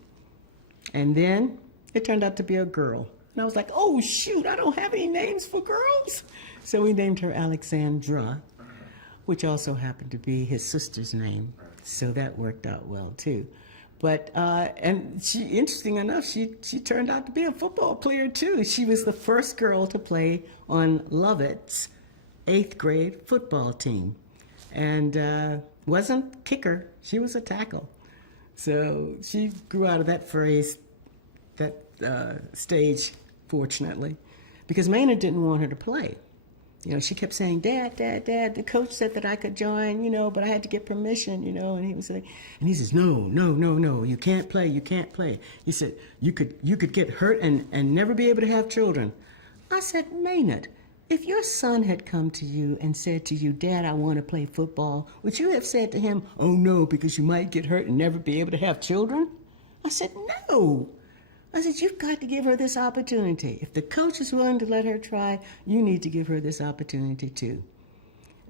And then it turned out to be a girl. And I was like, oh, shoot, I don't have any names for girls. So we named her Alexandra, which also happened to be his sister's name. So that worked out well, too. But, and she, interesting enough, she turned out to be a football player, too. She was the first girl to play on Lovett's 8th grade football team. And wasn't kicker, she was a tackle. So she grew out of that phrase, that stage, fortunately, because Maynard didn't want her to play. You know, she kept saying, Dad, Dad, Dad, the coach said that I could join, you know, but I had to get permission, you know, and he was like, and he says, no, you can't play, you can't play. He said, you could get hurt and never be able to have children. I said, Maynard, if your son had come to you and said to you, Dad, I want to play football, would you have said to him, oh no, because you might get hurt and never be able to have children? I said, no. I said, you've got to give her this opportunity. If the coach is willing to let her try, you need to give her this opportunity too.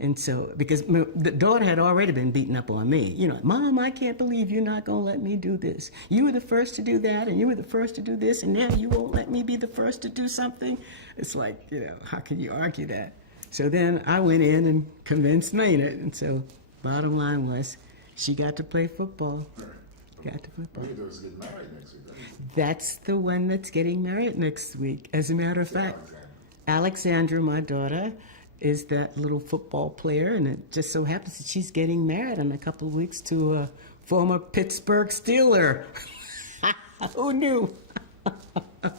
And so, because the daughter had already been beaten up on me. You know, Mom, I can't believe you're not going to let me do this. You were the first to do that, and you were the first to do this, and now you won't let me be the first to do something. It's like, you know, how can you argue that? So then I went in and convinced Maynard. And so bottom line was, she got to play football. Got to football. Those get married next week, right? That's the one that's getting married next week. As a matter of fact, Alexandra, my daughter, is that little football player, and it just so happens that she's getting married in a couple of weeks to a former Pittsburgh Steeler. Who knew? But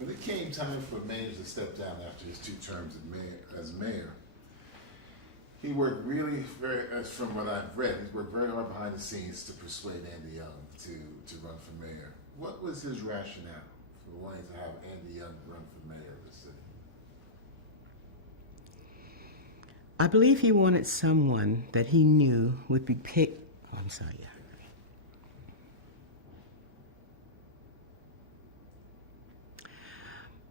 it came time for Maynard to step down after his 2 terms as mayor. He worked really from what I've read, he worked very hard behind the scenes to persuade Andy Young to run for mayor. What was his rationale for wanting to have Andy Young run for mayor of the city? I believe he wanted someone that he knew would be picked. Oh, I'm sorry, yeah.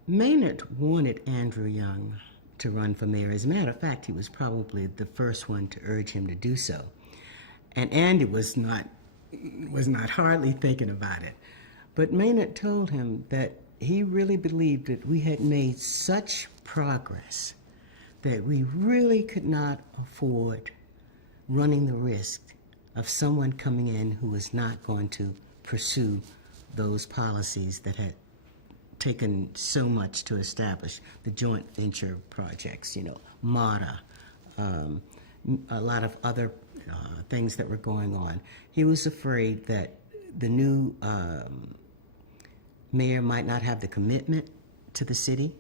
Maynard wanted Andrew Young to run for mayor. As a matter of fact, he was probably the first one to urge him to do so. And Andy was not hardly thinking about it. But Maynard told him that he really believed that we had made such progress that we really could not afford running the risk of someone coming in who was not going to pursue those policies that had taken so much to establish the joint venture projects, you know, MATA, a lot of other things that were going on. He was afraid that the new mayor might not have the commitment to the city,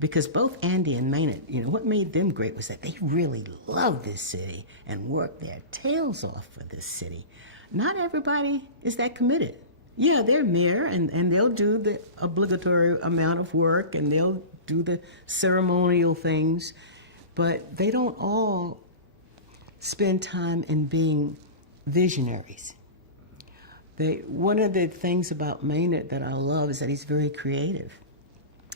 because both Andy and Maynard, you know, what made them great was that they really loved this city and worked their tails off for this city. Not everybody is that committed. Yeah, they're mayor, and they'll do the obligatory amount of work, and they'll do the ceremonial things, but they don't all spend time in being visionaries. One of the things about Maynard that I love is that he's very creative,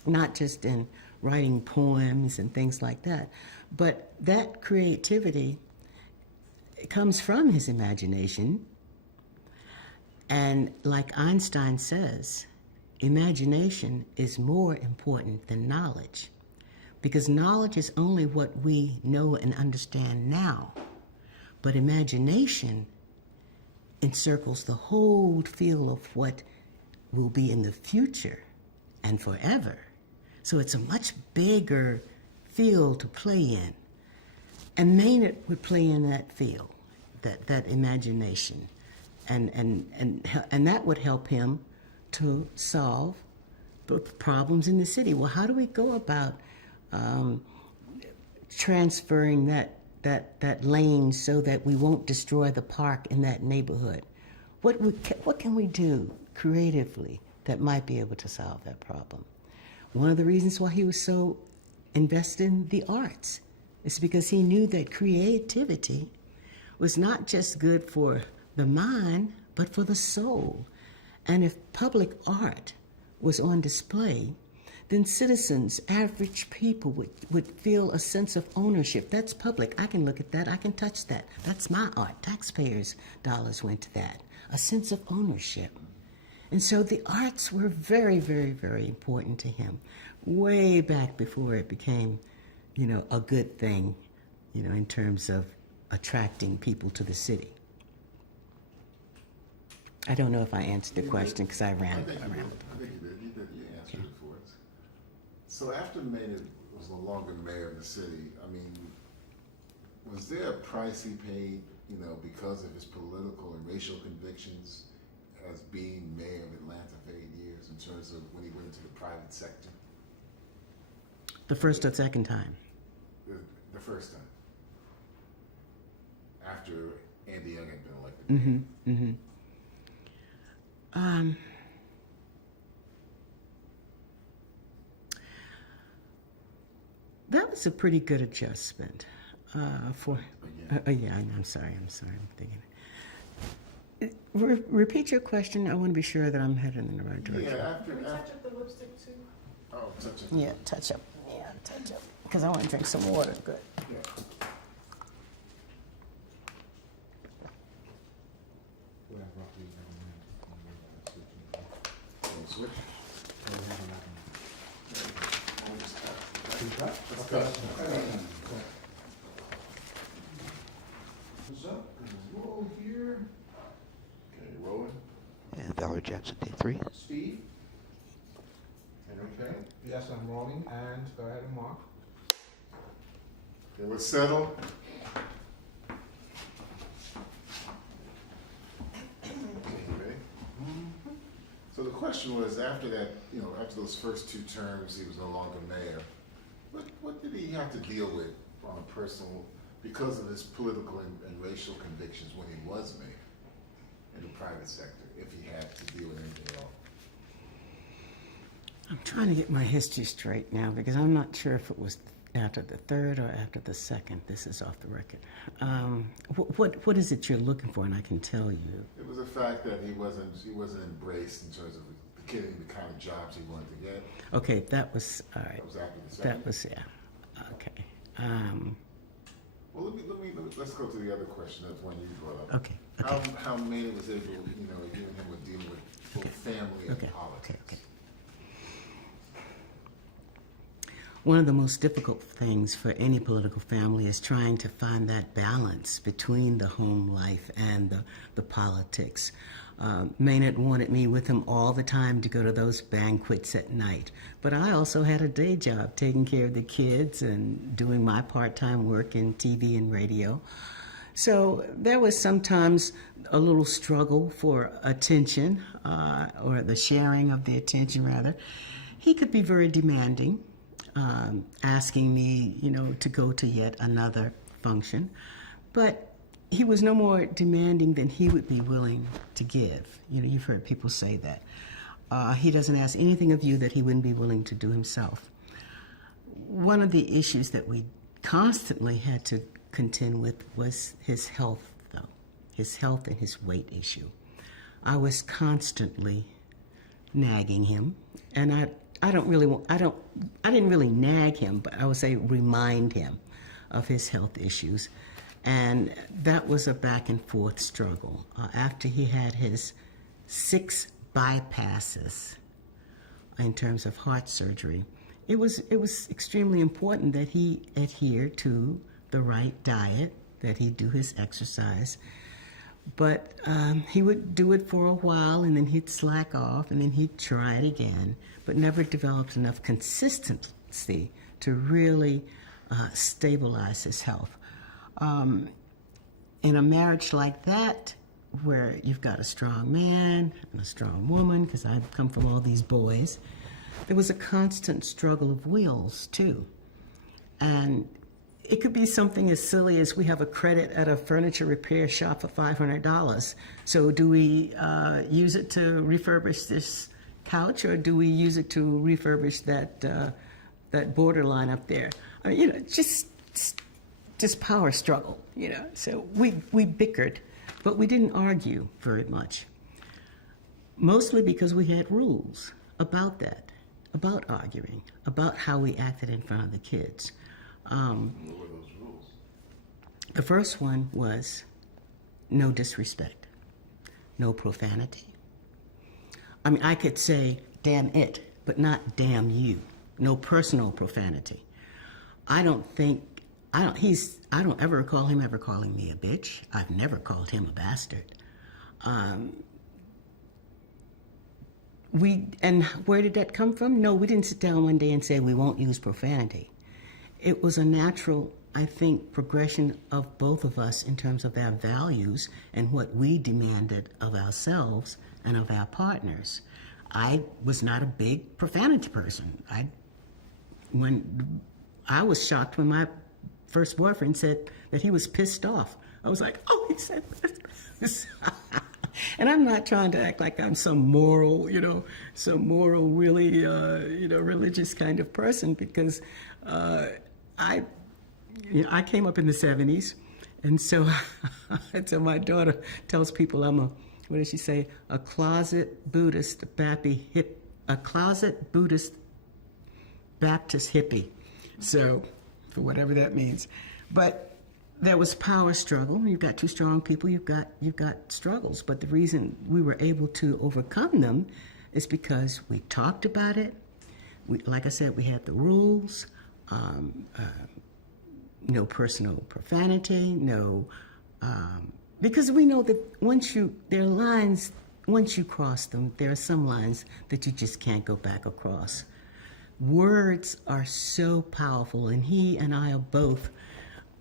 not just in writing poems and things like that, but that creativity comes from his imagination. And like Einstein says, imagination is more important than knowledge, because knowledge is only what we know and understand now, but imagination encircles the whole field of what will be in the future and forever. So it's a much bigger field to play in. And Maynard would play in that field, that imagination. And that would help him to solve the problems in the city. Well, how do we go about transferring that lane so that we won't destroy the park in that neighborhood? What can we do creatively that might be able to solve that problem? One of the reasons why he was so invested in the arts is because he knew that creativity was not just good for the mind, but for the soul. And if public art was on display, then citizens, average people, would feel a sense of ownership. That's public. I can look at that. I can touch that. That's my art. Taxpayers' dollars went to that. A sense of ownership. And so the arts were very, very, very important to him, way back before it became, a good thing, in terms of attracting people to the city. I don't know if I answered the question because I ran. I think you did. You answered it for us. So after Maynard was no longer mayor of the city, I mean, was there a price he paid, because of his political and racial convictions as being mayor of Atlanta for 8 years in terms of when he went into the private sector? The first or second time? The first time. After Andy Young had been elected. Mm-hmm. Mm-hmm. That was a pretty good adjustment for. Yeah, I'm sorry. I'm thinking. Repeat your question. I want to be sure that I'm heading in the right direction. Yeah, after. Can we touch up the lipstick too? Oh, touch it. Yeah, touch up. Because I want to drink some water. Good. Yeah. Switch. Let's go. What's up? Roll here. Okay, rolling. And Valerie Jackson, take 3. Speed. Okay. Yes, I'm rolling. And go ahead and mark. Okay, let's settle. Okay, you ready? So the question was, after that, after those first 2 terms, he was no longer mayor. What did he have to deal with on a personal, because of his political and racial convictions when he was mayor in the private sector, if he had to deal with anything at all? I'm trying to get my history straight now because I'm not sure if it was after the third or after the second. This is off the record. What is it you're looking for? And I can tell you. It was the fact that he wasn't embraced in terms of getting the kind of jobs he wanted to get. Okay, that was all right. That was after the second. That was okay. Well, let's go to the other question. That's one you brought up. Okay. How Maynard was able, you and him were dealing with both family and politics. Okay. One of the most difficult things for any political family is trying to find that balance between the home life and the politics. Maynard wanted me with him all the time to go to those banquets at night. But I also had a day job taking care of the kids and doing my part-time work in TV and radio. So there was sometimes a little struggle for attention, or the sharing of the attention, rather. He could be very demanding. Asking me, to go to yet another function. But he was no more demanding than he would be willing to give. You've heard people say that. He doesn't ask anything of you that he wouldn't be willing to do himself. One of the issues that we constantly had to contend with was his health, though. His health and his weight issue. I was constantly nagging him, and I didn't really nag him, but I would say remind him of his health issues. And that was a back and forth struggle. After he had his 6 bypasses in terms of heart surgery, it was extremely important that he adhere to the right diet, that he do his exercise. But he would do it for a while, and then he'd slack off, and then he'd try it again, but never developed enough consistency to really stabilize his health. In a marriage like that, where you've got a strong man and a strong woman, because I come from all these boys, there was a constant struggle of wills, too. And it could be something as silly as we have a credit at a furniture repair shop for $500. So do we use it to refurbish this couch, or do we use it to refurbish that borderline up there? I mean, just power struggle, So we bickered, but we didn't argue very much. Mostly because we had rules about that. about arguing, about how we acted in front of the kids. What were those rules? The first one was no disrespect, no profanity. I mean, I could say, damn it, but not damn you. No personal profanity. I don't ever recall him ever calling me a bitch. I've never called him a bastard. And where did that come from? No, we didn't sit down one day and say we won't use profanity. It was a natural, I think, progression of both of us in terms of our values and what we demanded of ourselves and of our partners. I was not a big profanity person. When I was shocked when my first boyfriend said that he was pissed off. I was like, oh, he said this. And I'm not trying to act like I'm some moral, really, religious kind of person, because I came up in the 70s, and so my daughter tells people I'm a, what does she say, a closet Buddhist Baptist hippie. So, for whatever that means. But there was power struggle. You've got two strong people, you've got struggles. But the reason we were able to overcome them is because we talked about it. Like I said, we had the rules, no personal profanity, because we know that once you cross them, there are some lines that you just can't go back across. Words are so powerful, and he and I are both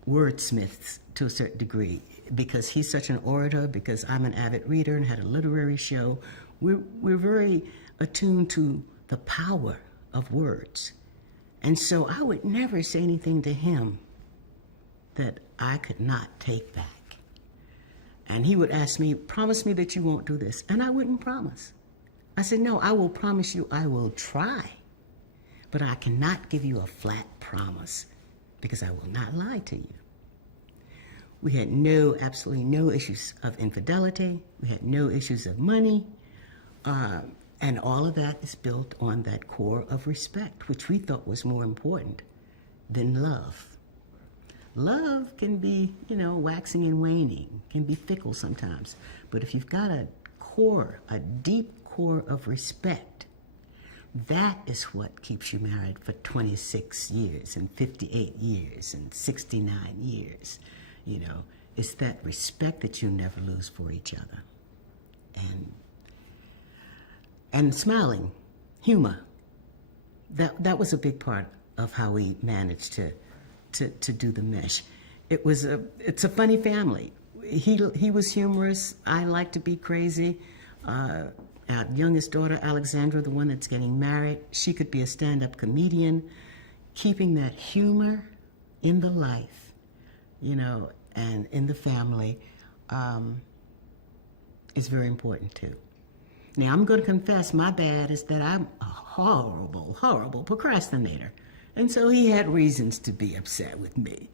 wordsmiths to a certain degree, because he's such an orator, because I'm an avid reader and had a literary show. We're very attuned to the power of words. And so I would never say anything to him that I could not take back. And he would ask me, promise me that you won't do this. And I wouldn't promise. I said, no, I will promise you I will try. But I cannot give you a flat promise, because I will not lie to you. We had absolutely no issues of infidelity. We had no issues of money. And all of that is built on that core of respect, which we thought was more important than love. Love can be, waxing and waning, can be fickle sometimes. But if you've got a deep core of respect, that is what keeps you married for 26 years and 58 years and 69 years. It's that respect that you never lose for each other. And smiling, humor, that was a big part of how we managed to do the mesh. It's a funny family. He was humorous. I like to be crazy. Our youngest daughter, Alexandra, the one that's getting married, she could be a stand-up comedian. Keeping that humor in the life, and in the family is very important too. Now, I'm going to confess my bad is that I'm a horrible, horrible procrastinator. And so he had reasons to be upset with me,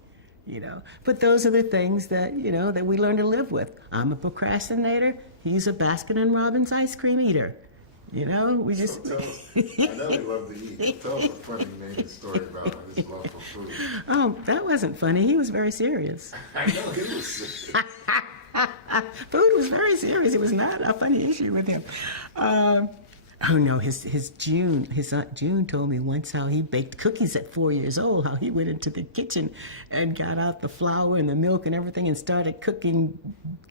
But those are the things that, that we learn to live with. I'm a procrastinator. He's a Baskin and Robbins ice cream eater. We just... So I know he loved to eat. Tell us a funny Maynard story about his love for food. Oh, that wasn't funny. He was very serious. I know he was serious. Food was very serious. It was not a funny issue with him. Oh no, his Aunt June told me once how he baked cookies at 4 years old, how he went into the kitchen and got out the flour and the milk and everything and started cooking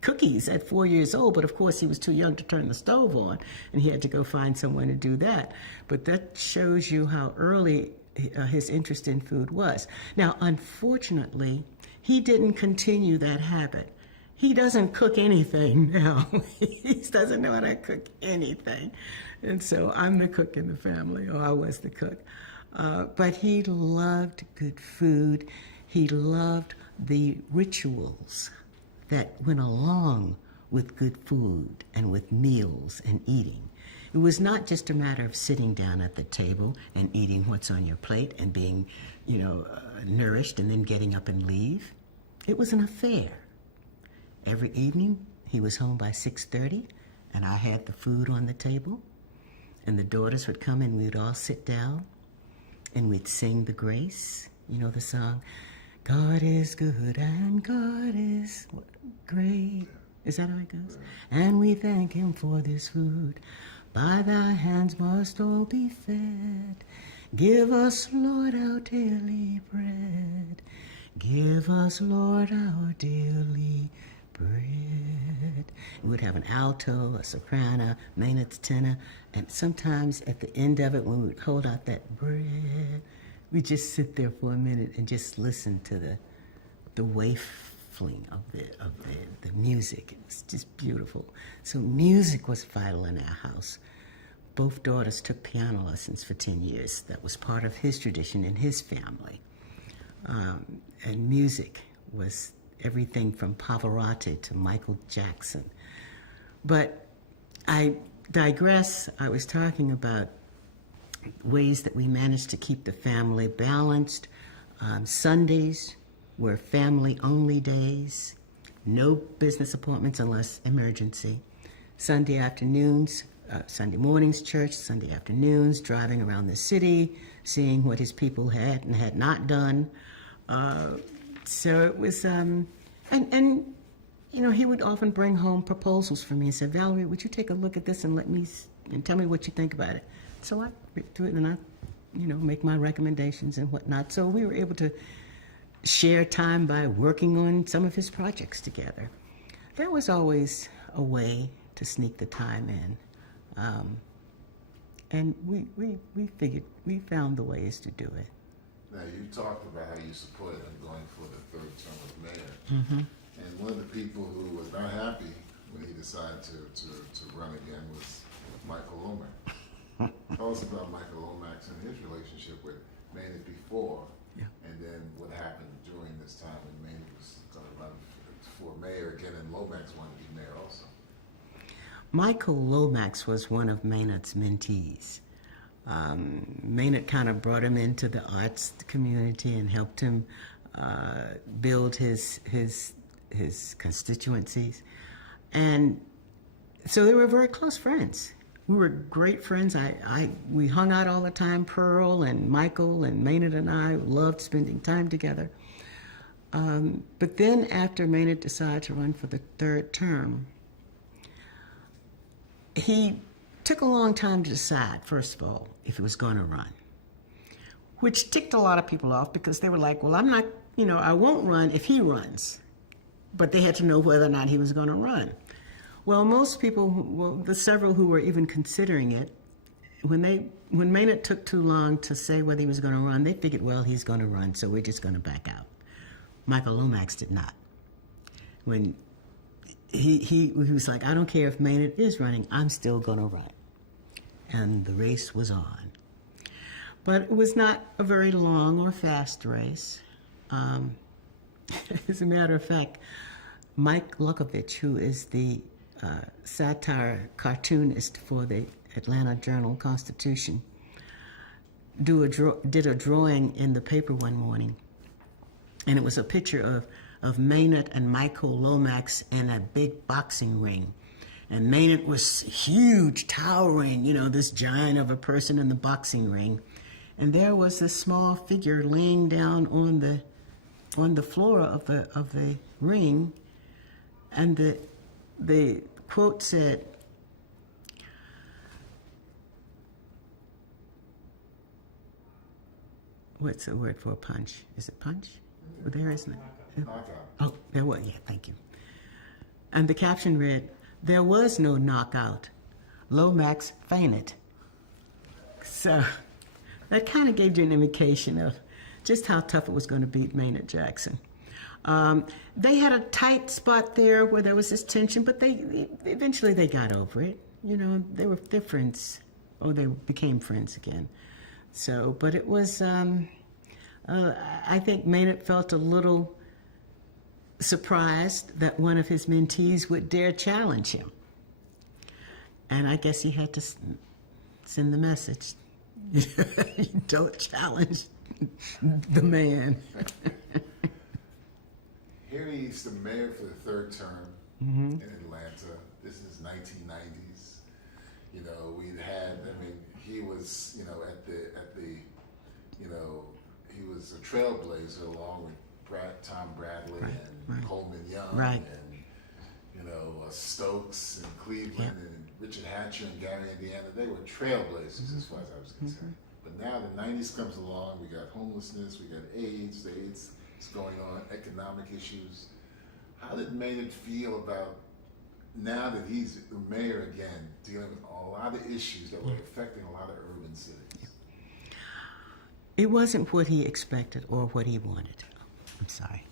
cookies at 4 years old. But of course he was too young to turn the stove on, and he had to go find someone to do that. But that shows you how early his interest in food was. Now, unfortunately, he didn't continue that habit. He doesn't cook anything now. He doesn't know how to cook anything. And so I'm the cook in the family, or I was the cook. But he loved good food. He loved the rituals that went along with good food and with meals and eating. It was not just a matter of sitting down at the table and eating what's on your plate and being, nourished and then getting up and leave. It was an affair. Every evening, he was home by 6:30, and I had the food on the table. And the daughters would come and we'd all sit down and we'd sing the grace. You know the song, God is good and God is great. Is that how it goes? And we thank him for this food. By thy hands must all be fed. Give us, Lord, our daily bread. Give us, Lord, our daily bread. We would have an alto, a soprano, Maynard's tenor, and sometimes at the end of it, when we would hold out that bread, we'd just sit there for a minute and just listen to the waveling of the music. It was just beautiful. So music was vital in our house. Both daughters took piano lessons for 10 years. That was part of his tradition in his family. And music was everything from Pavarotti to Michael Jackson. But I digress. I was talking about ways that we managed to keep the family balanced. Sundays were family-only days. No business appointments unless emergency. Sunday afternoons, Sunday mornings church, Sunday afternoons driving around the city, seeing what his people had and had not done. So it was, and you know, he would often bring home proposals for me and say, Valerie, would you take a look at this and and tell me what you think about it? So I read through it and I, you know, make my recommendations and whatnot. So we were able to share time by working on some of his projects together. There was always a way to sneak the time in. And we found the ways to do it. Now, you talked about how you supported him going for the third term of mayor. Mm-hmm. And one of the people who was not happy when he decided to run again was Michael Lomax. Tell us about Michael Lomax and his relationship with Maynard before, and then what happened during this time when Maynard was going to run for mayor again, and Lomax wanted to be mayor also. Michael Lomax was one of Maynard's mentees. Maynard kind of brought him into the arts community and helped him build his constituencies. And so they were very close friends. We were great friends. We hung out all the time. Pearl and Michael and Maynard and I loved spending time together. But then after Maynard decided to run for the third term, he took a long time to decide, first of all, if he was going to run, which ticked a lot of people off because they were like, well, I'm not, you know, I won't run if he runs. But they had to know whether or not he was going to run. Well, most people, the several who were even considering it, when Maynard took too long to say whether he was going to run, they figured, well, he's going to run, so we're just going to back out. Michael Lomax did not. When he was like, I don't care if Maynard is running, I'm still going to run. And the race was on. But it was not a very long or fast race. As a matter of fact, Mike Lukovich, who is the satire cartoonist for the Atlanta Journal-Constitution, did a drawing in the paper one morning. And it was a picture of Maynard and Michael Lomax in a big boxing ring. And Maynard was huge, towering, you know, this giant of a person in the boxing ring. And there was this small figure laying down on the floor of the ring. And the quote said, what's the word for a punch? Is it punch? Well, there isn't it? Knockout. Oh, there was, yeah, thank you. And the caption read, there was no knockout. Lomax fainted. So that kind of gave you an indication of just how tough it was going to beat Maynard Jackson. They had a tight spot there where there was this tension, but eventually they got over it. You know, they're friends, or they became friends again. So, but it was, I think Maynard felt a little surprised that one of his mentees would dare challenge him. And I guess he had to send the message, don't challenge the man. Here he's the mayor for the third term in Atlanta. This is 1990s. You know, I mean, was a trailblazer along with Tom Bradley and Coleman Young Right. and, you know, Stokes and Cleveland and Richard Hatcher and Gary Indiana. They were trailblazers as far as I was concerned. But now the 90s comes along, we got homelessness, we got AIDS, the AIDS is going on, economic issues. How did Maynard feel about now that he's mayor again, dealing with a lot of issues that were affecting a lot of urban cities? It wasn't what he expected or what he wanted. I'm sorry.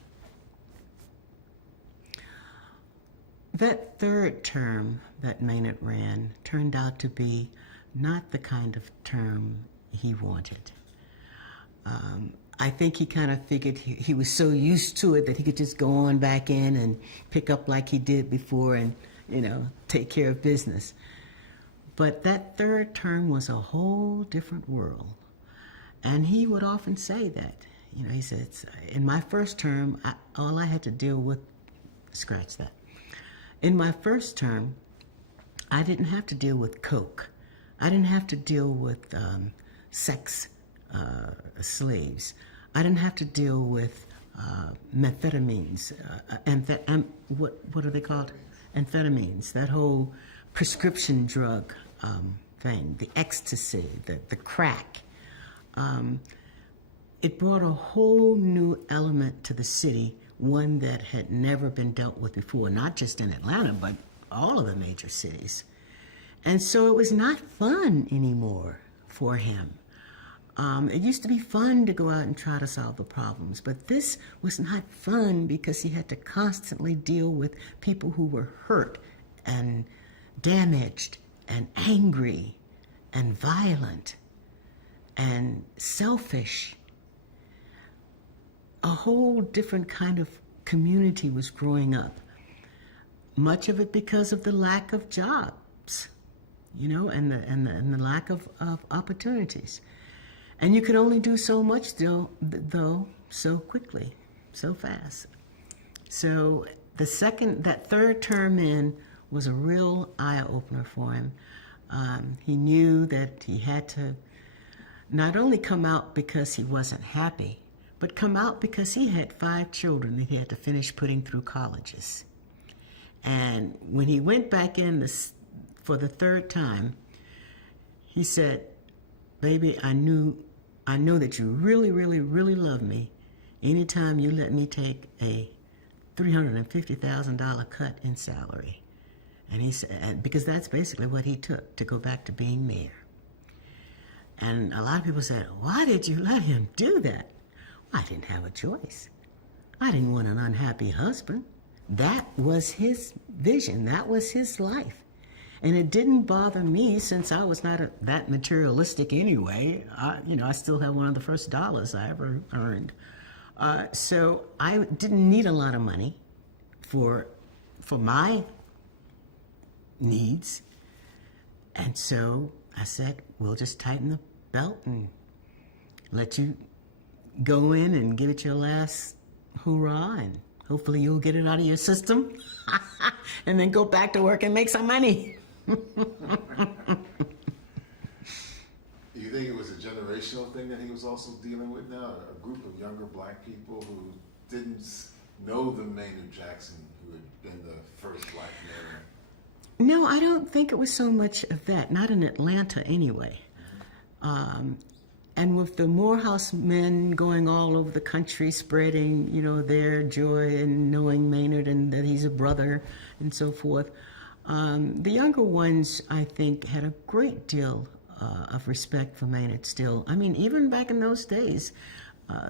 That third term that Maynard ran turned out to be not the kind of term he wanted. I think he kind of figured he was so used to it that he could just go on back in and pick up like he did before and, you know, take care of business. But that third term was a whole different world. And he would often say that. You know, he said, in my first term, all I had to deal with, scratch that. In my first term, I didn't have to deal with coke. I didn't have to deal with sex slaves. I didn't have to deal with methamphetamines. What are they called? Amphetamines, that whole prescription drug thing, the ecstasy, the crack. It brought a whole new element to the city, one that had never been dealt with before, not just in Atlanta, but all of the major cities. And so it was not fun anymore for him. It used to be fun to go out and try to solve the problems, but this was not fun because he had to constantly deal with people who were hurt and damaged and angry and violent and selfish. A whole different kind of community was growing up. Much of it because of the lack of jobs, you know, and the lack of opportunities. And you could only do so much though so quickly, so fast. So that third term in was a real eye-opener for him. He knew that he had to not only come out because he wasn't happy, but come out because he had 5 children that he had to finish putting through colleges. And when he went back in for the third time, he said, "Baby, I know that you really, really, really love me anytime you let me take a $350,000 cut in salary." And he said, because that's basically what he took to go back to being mayor. And a lot of people said, "Why did you let him do that?" I didn't have a choice. I didn't want an unhappy husband. That was his vision. That was his life. And it didn't bother me since I was not that materialistic anyway. I still have one of the first dollars I ever earned. So I didn't need a lot of money for my needs. And so I said, we'll just tighten the belt and let you go in and give it your last hoorah, and hopefully you'll get it out of your system and then go back to work and make some money. Do you think it was a generational thing that he was also dealing with now? A group of younger black people who didn't know the Maynard Jackson who had been the first black mayor? No, I don't think it was so much of that, not in Atlanta anyway. And with the Morehouse men going all over the country, spreading, their joy in knowing Maynard and that he's a brother and so forth, the younger ones, I think, had a great deal of respect for Maynard still. I mean, even back in those days,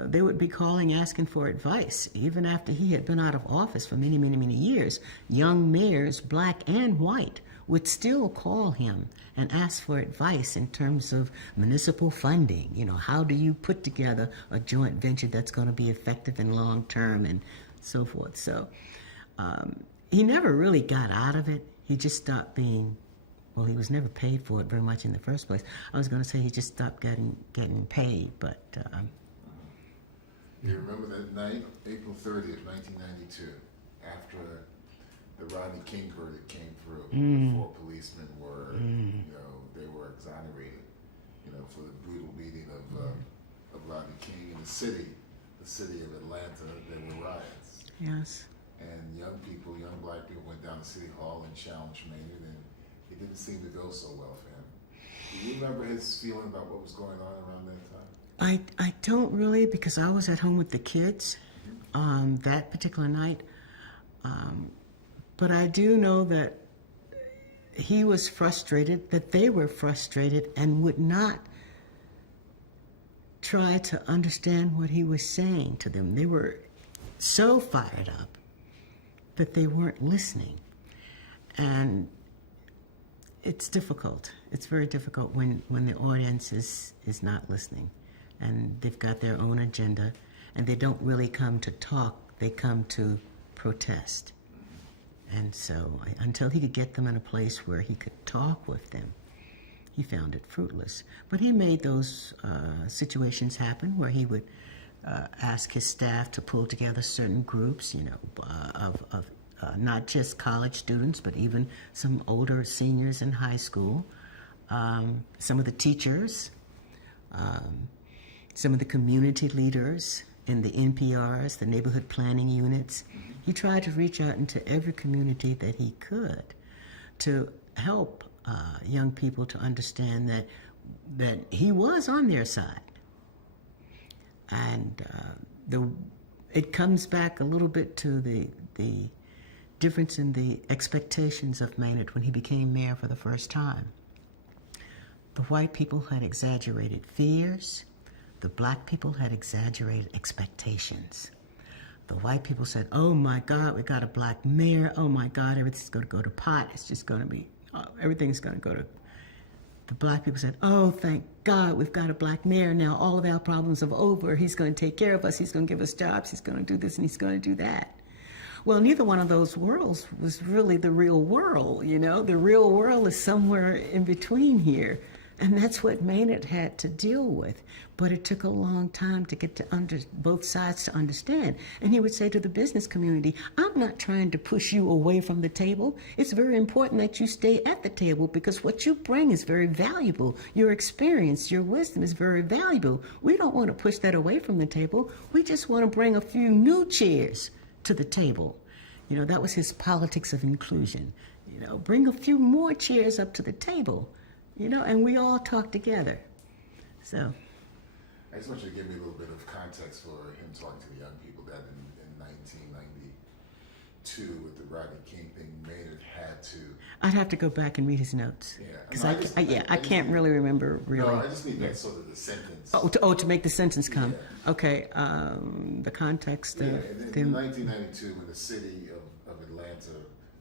they would be calling, asking for advice. Even after he had been out of office for many, many, many years, young mayors, black and white, would still call him and ask for advice in terms of municipal funding. How do you put together a joint venture that's going to be effective and long-term and so forth. So he never really got out of it. He just stopped being, well, he was never paid for it very much in the first place. I was going to say he just stopped getting paid, but... You remember that night, April 30th, 1992, after the Rodney King verdict came through, the 4 policemen were, they were exonerated, for the brutal beating of Rodney King and the city of Atlanta, there were riots. Yes. And young black people went down to City Hall and challenged Maynard, and it didn't seem to go so well for him. Do you remember his feeling about what was going on around that time? I don't really, because I was at home with the kids that particular night. But I do know that he was frustrated, that they were frustrated, and would not try to understand what he was saying to them. They were so fired up that they weren't listening. And it's difficult. It's very difficult when the audience is not listening, and they've got their own agenda, and they don't really come to talk, they come to protest. And so until he could get them in a place where he could talk with them, he found it fruitless. But he made those situations happen where he would ask his staff to pull together certain groups, of not just college students, but even some older seniors in high school, some of the teachers, some of the community leaders in the NPRs, the neighborhood planning units. He tried to reach out into every community that he could to help young people to understand that he was on their side. And it comes back a little bit to the difference in the expectations of Maynard when he became mayor for the first time. The white people had exaggerated fears. The black people had exaggerated expectations. The white people said, oh my God, we got a black mayor. Oh my God, everything's going to go to pot. It's just going to be, everything's going to go to... The black people said, oh, thank God, we've got a black mayor now. All of our problems are over. He's going to take care of us. He's going to give us jobs. He's going to do this and he's going to do that. Well, neither one of those worlds was really the real world, The real world is somewhere in between here. And that's what Maynard had to deal with. But it took a long time to get to both sides to understand. And he would say to the business community, I'm not trying to push you away from the table. It's very important that you stay at the table because what you bring is very valuable. Your experience, your wisdom is very valuable. We don't want to push that away from the table. We just want to bring a few new chairs to the table. That was his politics of inclusion. Bring a few more chairs up to the table. And we all talk together. So. I just want you to give me a little bit of context for him talking to the young people that in 1992 with the Rodney King thing, Maynard had to. I'd have to go back and read his notes. Yeah. Because I can't really remember really. No, I just need that sort of the sentence. To make the sentence come. Yeah. Okay. The context. Yeah, and in 1992 when the city of Atlanta,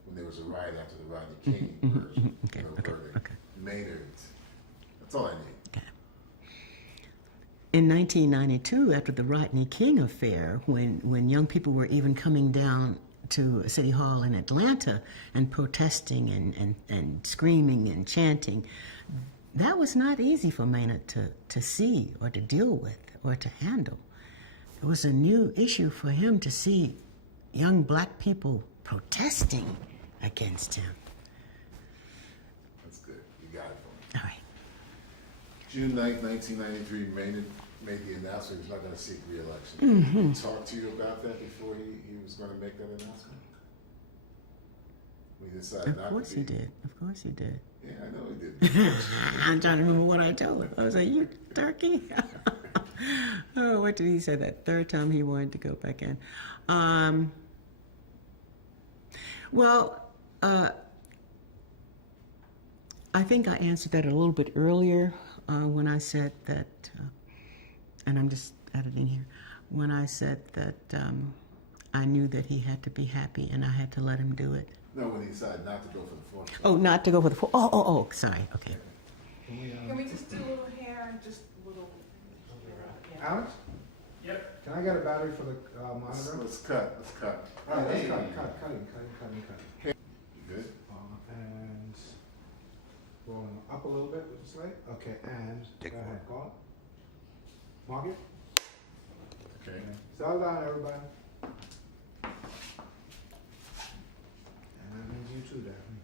when there was a riot after the Rodney King version, verdict, Maynard, that's all I need. Okay. In 1992, after the Rodney King affair, when young people were even coming down to City Hall in Atlanta and protesting and screaming and chanting, that was not easy for Maynard to see or to deal with or to handle. It was a new issue for him to see young black people protesting against him. That's good. You got it for me. All right. June 9th, 1993, Maynard made the announcement he was not going to seek re-election. Mm-hmm. Did he talk to you about that before he was going to make that announcement? We decided not to be. Of course he did. Of course he did. Yeah, I know he did. I'm trying to remember what I told him. I was like, you turkey? Oh, what did he say that third time he wanted to go back in? I think I answered that a little bit earlier when I said that, and I'm just editing here, when I said that I knew that he had to be happy and I had to let him do it. No, when he decided not to go for the fourth. Oh, not to go for the fourth. Oh, sorry. Okay. Can we just do a little hair, just a little? Alex? Yep. Can I get a battery for the monitor? Let's cut. Yeah, let's cutting. You good? And rolling up a little bit with the slate. Okay, and Take go ahead, one. call it. Mark it. Okay. Settle down, everybody. And that means you too, Daphne.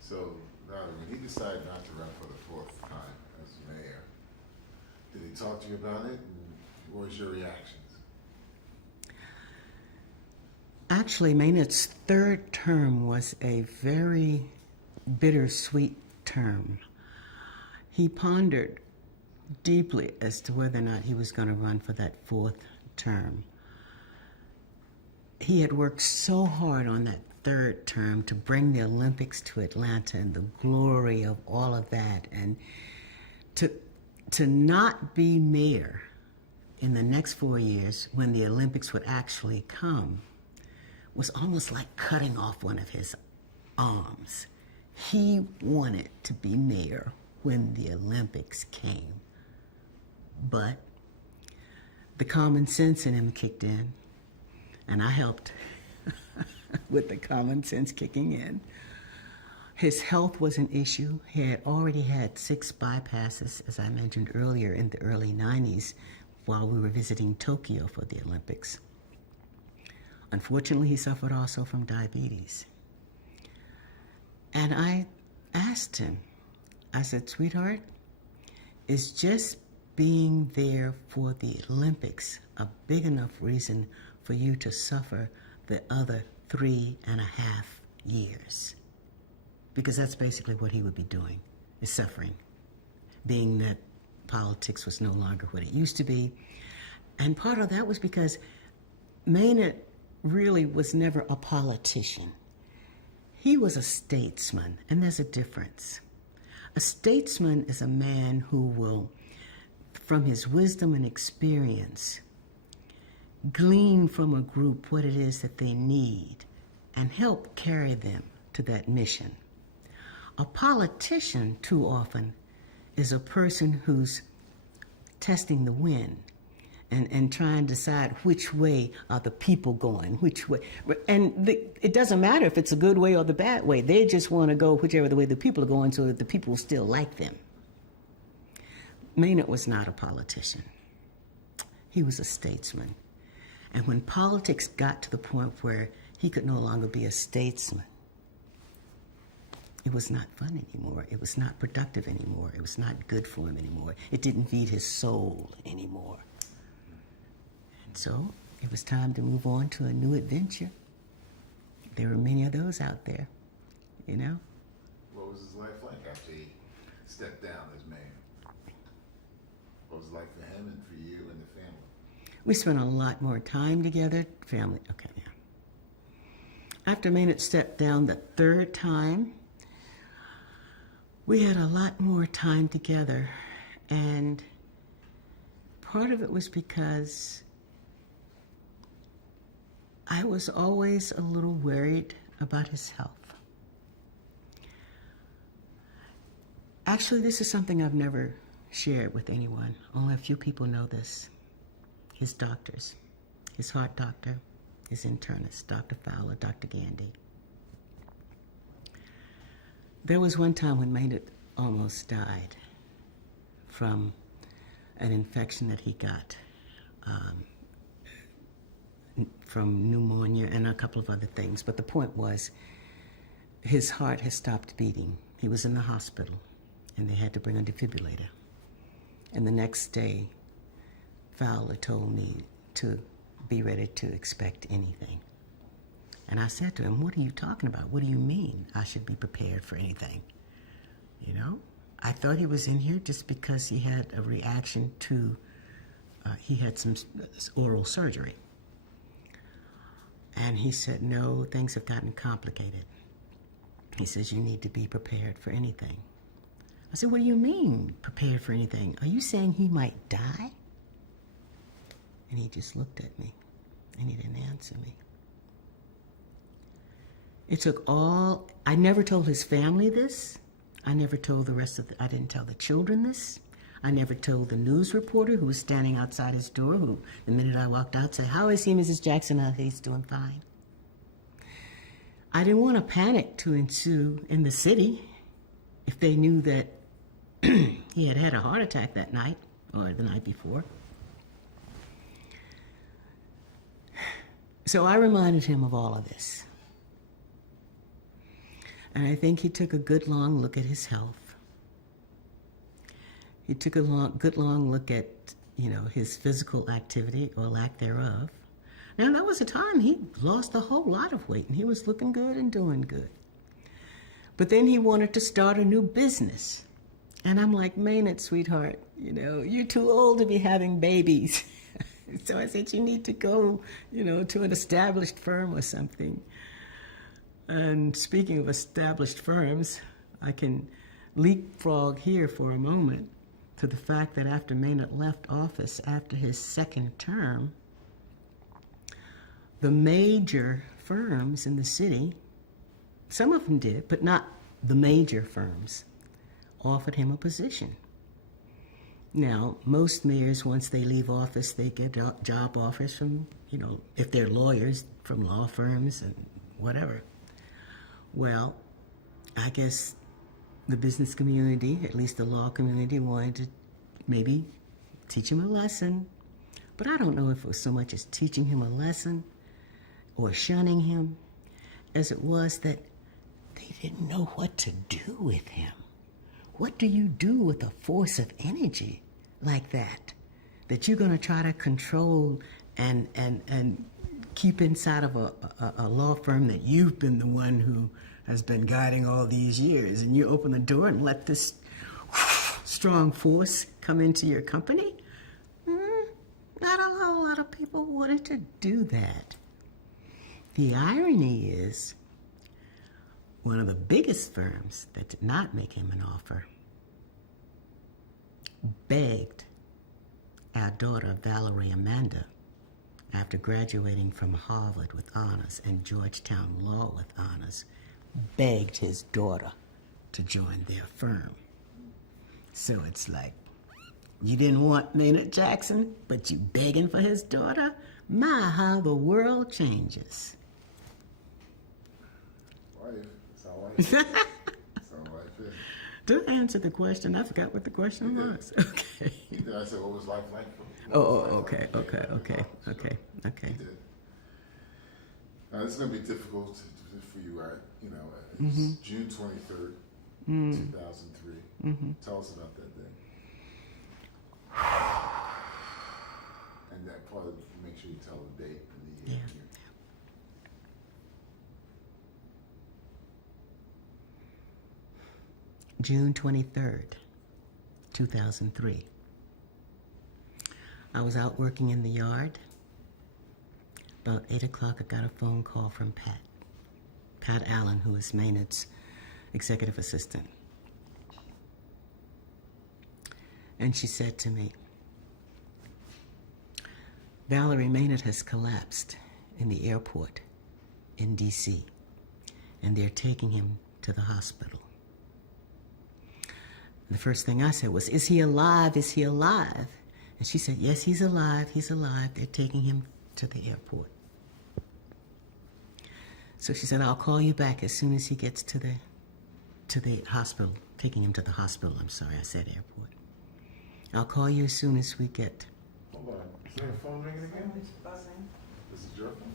So, Valerie, when he decided not to run for the fourth time as mayor, did he talk to you about it? And What was your reactions? Actually, Maynard's third term was a very bittersweet term. He pondered deeply as to whether or not he was going to run for that fourth term. He had worked so hard on that third term to bring the Olympics to Atlanta and the glory of all of that, and to not be mayor in the next 4 years when the Olympics would actually come was almost like cutting off one of his arms. He wanted to be mayor when the Olympics came. But the common sense in him kicked in, and I helped with the common sense kicking in. His health was an issue. He had already had 6 bypasses, as I mentioned earlier, in the early 90s while we were visiting Tokyo for the Olympics. Unfortunately, he suffered also from diabetes. And I asked him, I said, sweetheart, is just being there for the Olympics a big enough reason for you to suffer the other 3.5 years? Because that's basically what he would be doing, is suffering, being that politics was no longer what it used to be. And part of that was because Maynard really was never a politician. He was a statesman, and there's a difference. A statesman is a man who will, from his wisdom and experience, glean from a group what it is that they need and help carry them to that mission. A politician, too often, is a person who's testing the wind and trying to decide which way are the people going, which way. And it doesn't matter if it's a good way or the bad way. They just want to go whichever the way the people are going so that the people still like them. Maynard was not a politician. He was a statesman. And when politics got to the point where he could no longer be a statesman, it was not fun anymore. It was not productive anymore. It was not good for him anymore. It didn't feed his soul anymore. And so it was time to move on to a new adventure. There were many of those out there, you know? What was his life like after he stepped down as mayor? What was it like for him and for you and the family? We spent a lot more time together. Family, okay, yeah. After Maynard stepped down the third time, we had a lot more time together, and part of it was because I was always a little worried about his health. Actually, this is something I've never shared with anyone. Only a few people know this. His doctors, his heart doctor, his internist, Dr. Fowler, Dr. Gandy. There was one time when Maynard almost died from an infection that he got from pneumonia and a couple of other things. But the point was, his heart had stopped beating. He was in the hospital, and they had to bring a defibrillator. And the next day, Fowler told me to be ready to expect anything. And I said to him, what are you talking about? What do you mean I should be prepared for anything? You know, I thought he was in here just because he had a reaction to, he had some oral surgery. And he said, no, things have gotten complicated. He says, you need to be prepared for anything. I said, what do you mean, prepared for anything? Are you saying he might die? And he just looked at me, and he didn't answer me. It took all, I never told his family this. I never told the rest of I didn't tell the children this. I never told the news reporter who was standing outside his door, who, the minute I walked out, said, how is he, Mrs. Jackson? He's doing fine. I didn't want a panic to ensue in the city if they knew that he had had a heart attack that night or the night before. So I reminded him of all of this. And I think he took a good long look at his health. He took a good long look at his physical activity or lack thereof. Now, that was a time he lost a whole lot of weight and he was looking good and doing good. But then he wanted to start a new business. And I'm like, Maynard, sweetheart, you're too old to be having babies. So I said, you need to go, to an established firm or something. And speaking of established firms, I can leapfrog here for a moment to the fact that after Maynard left office after his second term, the major firms in the city, some of them did, but not the major firms, offered him a position. Now, most mayors, once they leave office, they get job offers from, if they're lawyers, from law firms and whatever. Well, I guess the business community, at least the law community, wanted to maybe teach him a lesson. But I don't know if it was so much as teaching him a lesson or shunning him as it was that they didn't know what to do with him. What do you do with a force of energy like that you're going to try to control and keep inside of a law firm that you've been the one who has been guiding all these years, and you open the door and let this strong force come into your company? Not a whole lot of people wanted to do that. The irony is, one of the biggest firms that did not make him an offer begged our daughter, Valerie Amanda, after graduating from Harvard with honors and Georgetown Law with honors, begged his daughter to join their firm. So it's like, you didn't want Maynard Jackson, but you begging for his daughter? My, how the world changes. Life. It's how life is. It's how life is. Did I answer the question? I forgot what the question You did. was. Okay. I said, what was life like for me? Okay. You did. It's going to be difficult for you, right? It's June 23rd, 2003. Tell us about that day. And that part, make sure you tell the date and the year. June 23rd, 2003. I was out working in the yard. About 8 o'clock, I got a phone call from Pat Allen, who is Maynard's executive assistant. And she said to me, Valerie, Maynard has collapsed in the airport in D.C., and they're taking him to the hospital. And the first thing I said was, is he alive? Is he alive? And she said, yes, he's alive. He's alive. They're taking him to the airport. So she said, I'll call you back as soon as he gets to the hospital, taking him to the hospital. I'm sorry, I said airport. I'll call you as soon as we get. Hold on. Is there a phone ringing again? It's buzzing. This is your phone?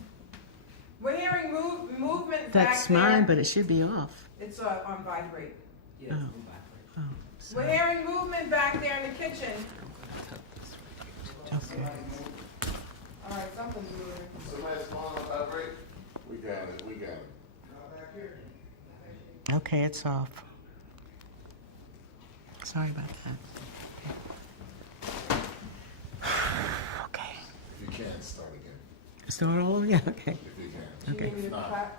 We're hearing movement back That's there. mine, but it should be off. It's on vibrate. Yes, Oh. move back. Oh, We're sorry. hearing movement back there in the kitchen. Okay. All right, something's moving. Somebody's phone on vibrate? We got it. Okay, it's off. Sorry about that. Okay. If you can, start again. Start all over? Yeah, okay. If you Do can. you Okay. need me to Nah. clap?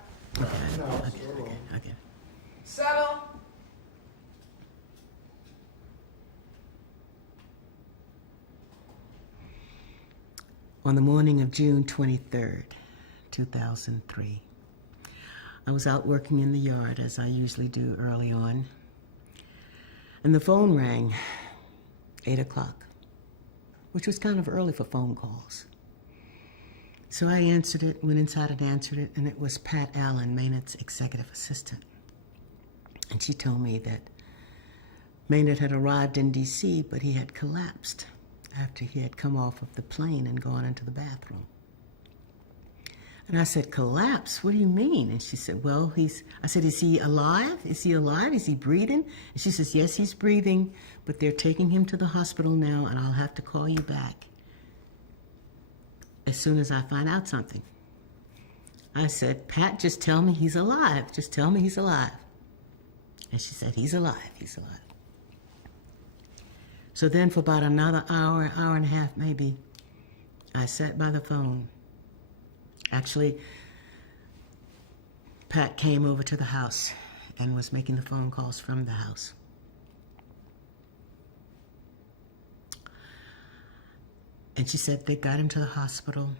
Okay. Settle. On the morning of June 23rd, 2003, I was out working in the yard, as I usually do early on, and the phone rang, 8 o'clock, which was kind of early for phone calls. So I answered it, went inside and answered it, and it was Pat Allen, Maynard's executive assistant. And she told me that Maynard had arrived in D.C., but he had collapsed after he had come off of the plane and gone into the bathroom. And I said, collapse? What do you mean? And she said, well, I said, is he alive? Is he alive? Is he breathing? And she says, yes, he's breathing, but they're taking him to the hospital now, and I'll have to call you back as soon as I find out something. I said, Pat, just tell me he's alive. Just tell me he's alive. And she said, he's alive, he's alive. So then for about another hour, hour and a half maybe, I sat by the phone. Actually, Pat came over to the house and was making the phone calls from the house. And she said they got him to the hospital,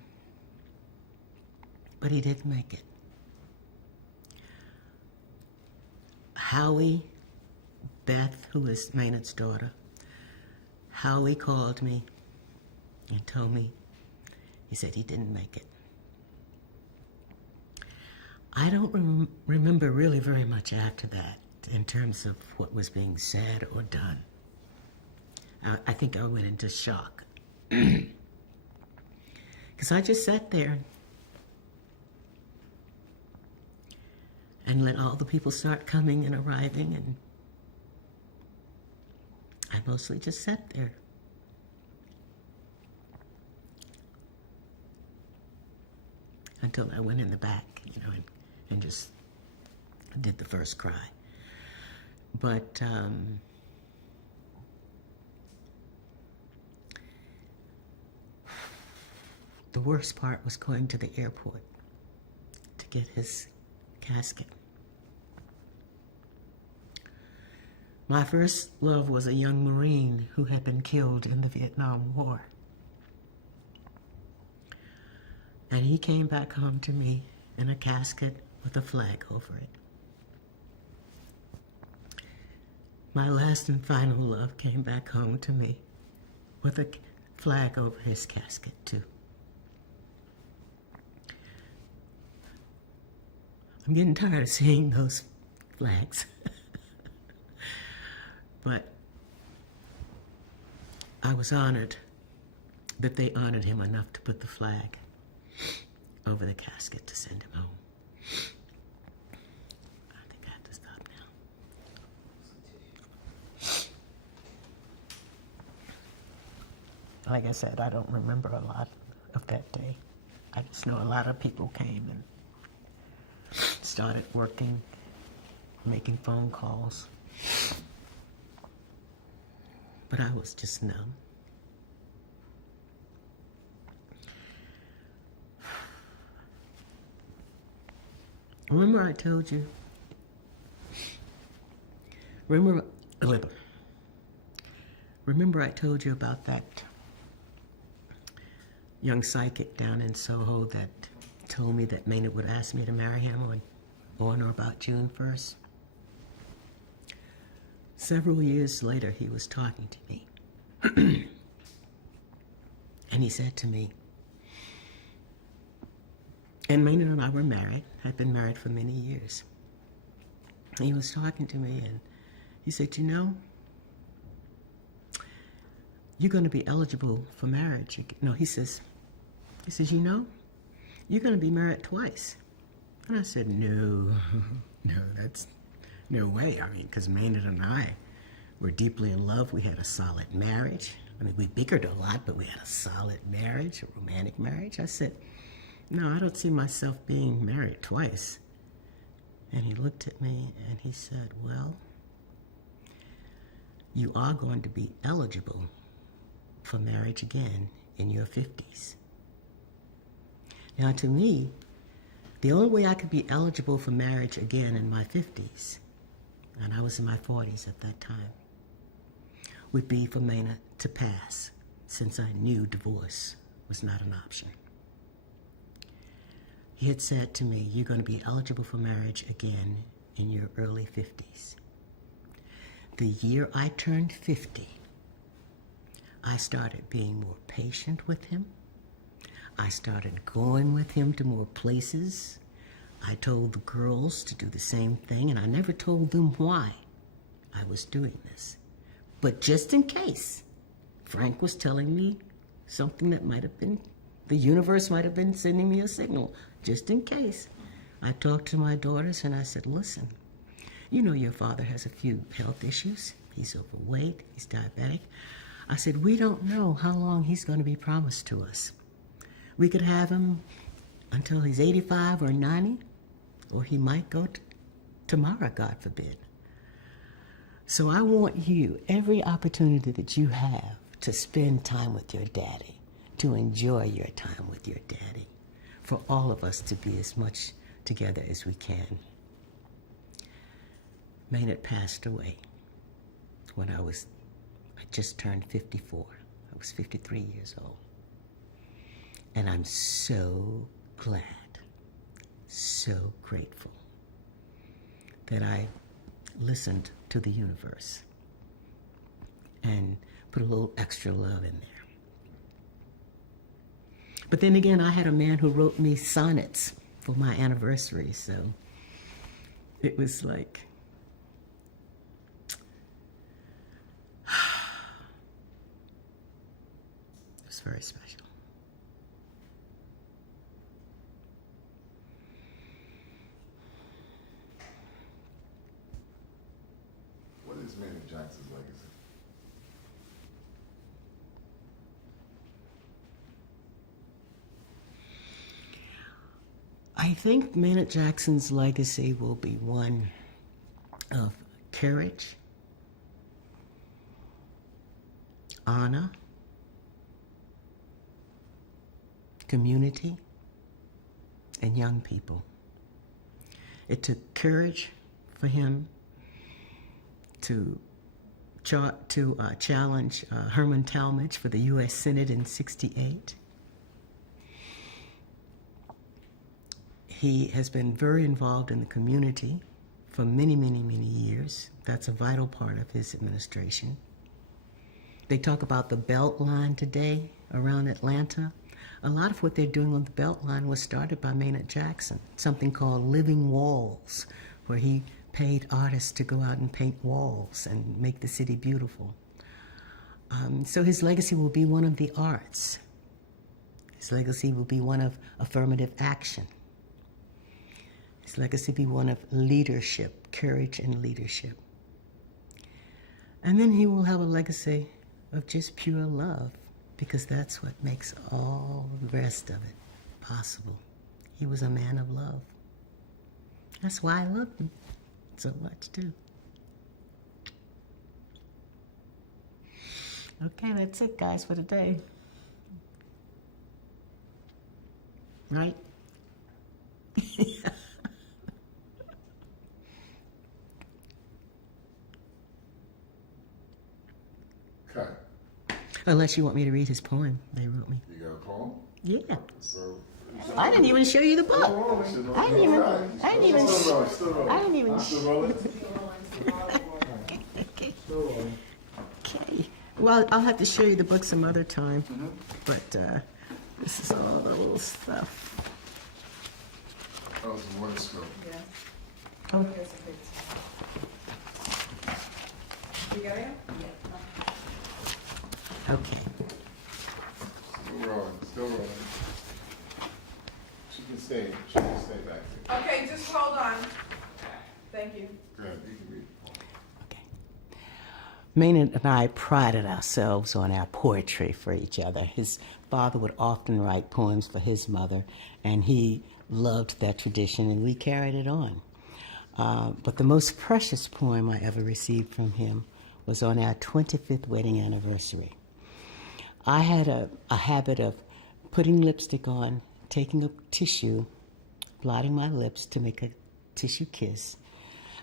but he didn't make it. Howie, Beth, who is Maynard's daughter, Howie called me and told me, he said he didn't make it. I don't remember really very much after that in terms of what was being said or done. I think I went into shock. Because I just sat there and let all the people start coming and arriving, and I mostly just sat there. Until I went in the back, and just did the first cry. But the worst part was going to the airport to get his casket. My first love was a young Marine who had been killed in the Vietnam War. And he came back home to me in a casket with a flag over it. My last and final love came back home to me with a flag over his casket, too. I'm getting tired of seeing those flags. But I was honored that they honored him enough to put the flag over the casket to send him home. I think I have to stop now. Like I said, I don't remember a lot of that day. I just know a lot of people came and started working, making phone calls. But I was just numb. Remember I told you, remember I told you about that young psychic down in Soho that told me that Maynard would ask me to marry him on or about June 1st? Several years later, he was talking to me. And he said to me, and Maynard and I were married, had been married for many years. And he was talking to me and he said, you're going to be eligible for marriage. No, he says, you're going to be married twice. And I said, no, that's no way. I mean, because Maynard and I were deeply in love. We had a solid marriage. I mean, we bickered a lot, but we had a solid marriage, a romantic marriage. I said, no, I don't see myself being married twice. And he looked at me and he said, well, you are going to be eligible for marriage again in your 50s. Now, to me, the only way I could be eligible for marriage again in my 50s, and I was in my 40s at that time, would be for Maynard to pass, since I knew divorce was not an option. He had said to me, you're going to be eligible for marriage again in your early 50s. The year I turned 50, I started being more patient with him. I started going with him to more places. I told the girls to do the same thing, and I never told them why I was doing this. But just in case, Frank was telling me something that might have been, the universe might have been sending me a signal. just in case. I talked to my daughters and I said, listen, you know your father has a few health issues. He's overweight, he's diabetic. I said, we don't know how long he's going to be promised to us. We could have him until he's 85 or 90, or he might go tomorrow, God forbid. So I want you, every opportunity that you have, to spend time with your daddy, to enjoy your time with your daddy, for all of us to be as much together as we can. Maynard passed away when I just turned 54. I was 53 years old. And I'm so glad, so grateful that I listened to the universe and put a little extra love in there. But then again, I had a man who wrote me sonnets for my anniversary, so it was like, it was very special. What is Maynard Jackson's legacy? I think Maynard Jackson's legacy will be one of courage, honor, community, and young people. It took courage for him to challenge Herman Talmadge for the U.S. Senate in '68. He has been very involved in the community for many, many, many years. That's a vital part of his administration. They talk about the Beltline today around Atlanta. A lot of what they're doing on the Beltline was started by Maynard Jackson, something called Living Walls, where he paid artists to go out and paint walls and make the city beautiful. So his legacy will be one of the arts. His legacy will be one of affirmative action. His legacy will be one of leadership, courage and leadership. And then he will have a legacy of just pure love, because that's what makes all the rest of it possible. He was a man of love. That's why I loved him so much, too. Okay, that's it, guys, for today. Right? Cut. Unless you want me to read his poem they wrote me. You got a poem? Yeah. So. I didn't even show you the book. I didn't even. Okay. Well, I'll have to show you the book some other time. But this is all the little stuff. Oh, it's a water stroke. Yeah. Oh. Here's a picture. You got it? Yeah. Okay. Still rolling. She can stay back there. Okay, just hold on. Thank you. Go ahead, you can read. Okay. Maynard and I prided ourselves on our poetry for each other. His father would often write poems for his mother, and he loved that tradition, and we carried it on. But the most precious poem I ever received from him was on our 25th wedding anniversary. I had a habit of putting lipstick on, taking a tissue, blotting my lips to make a tissue kiss,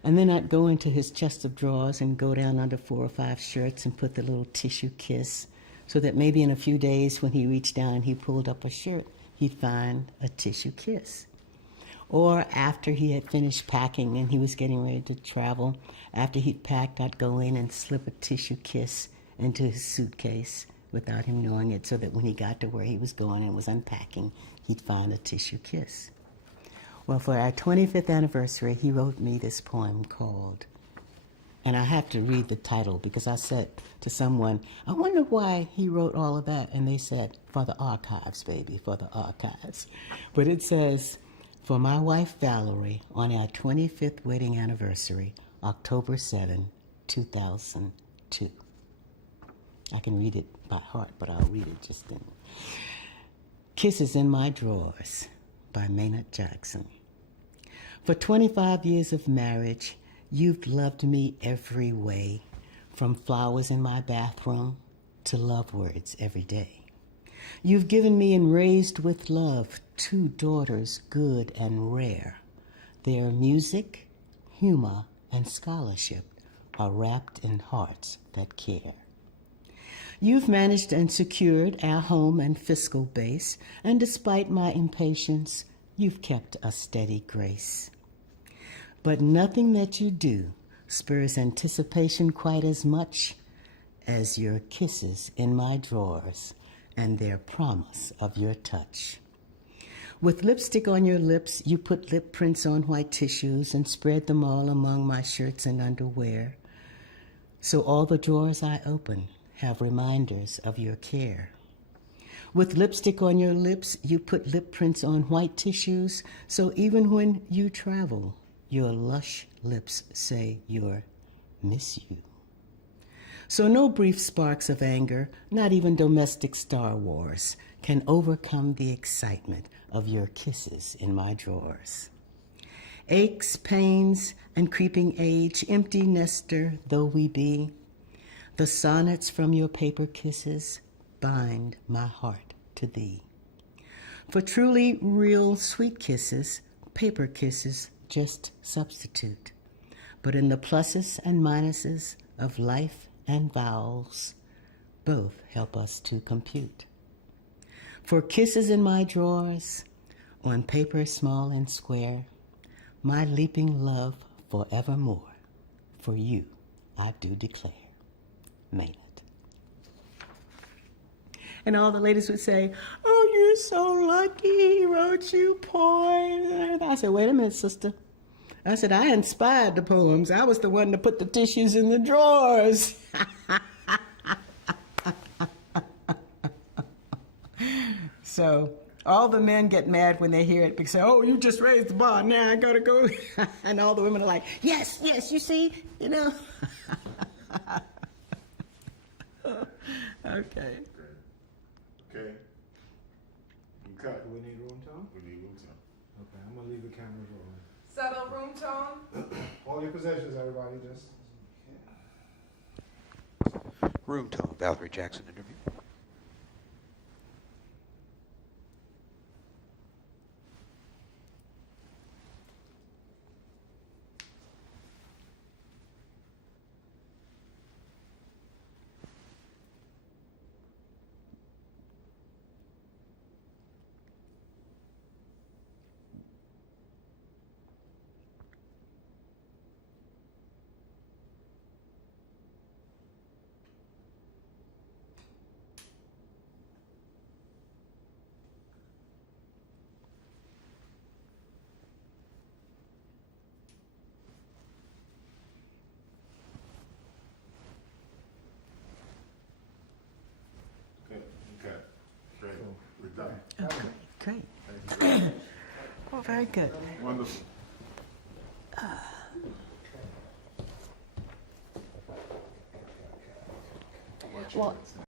and then I'd go into his chest of drawers and go down under 4 or 5 shirts and put the little tissue kiss, so that maybe in a few days when he reached down and he pulled up a shirt, he'd find a tissue kiss. Or after he had finished packing and he was getting ready to travel, after he'd packed, I'd go in and slip a tissue kiss into his suitcase without him knowing it, so that when he got to where he was going and was unpacking, he'd find a tissue kiss. Well, for our 25th anniversary, he wrote me this poem called, and I have to read the title because I said to someone, I wonder why he wrote all of that, and they said, for the archives, baby, for the archives. But it says, For my wife Valerie, on our 25th wedding anniversary, October 7, 2002. I can read it by heart, but I'll read it just then. Kisses in My Drawers by Maynard Jackson. For 25 years of marriage, you've loved me every way, from flowers in my bathroom to love words every day. You've given me and raised with love 2 daughters good and rare. Their music, humor, and scholarship are wrapped in hearts that care. You've managed and secured our home and fiscal base, and despite my impatience, you've kept a steady grace. But nothing that you do spurs anticipation quite as much as your kisses in my drawers and their promise of your touch. With lipstick on your lips, you put lip prints on white tissues and spread them all among my shirts and underwear. So all the drawers I open have reminders of your care. With lipstick on your lips, you put lip prints on white tissues, so even when you travel, your lush lips say your miss you. So no brief sparks of anger, not even domestic Star Wars, can overcome the excitement of your kisses in my drawers. Aches, pains, and creeping age, empty nester though we be, the sonnets from your paper kisses bind my heart to thee. For truly real sweet kisses, paper kisses just substitute. But in the pluses and minuses of life and vowels, both help us to compute. For kisses in my drawers, on paper small and square, my leaping love forevermore, for you I do declare. Maynard. And all the ladies would say, "Oh, you're so lucky, he wrote you poems." I said, "Wait a minute, sister." I said, "I inspired the poems. I was the one to put the tissues in the drawers." So all the men get mad when they hear it because, "Oh, you just raised the bar. Now I gotta go." And all the women are like, "Yes, yes, you see, you know." Okay. Okay. You cut. Do we need room tone? We need room tone. Okay, I'm gonna leave the cameras rolling. Subtle room tone. All your possessions, everybody, just. Room tone, Valerie Jackson interview. Okay. Okay. Great. We're done. Okay, great. Thank you very much. Oh, very good. Wonderful. Well,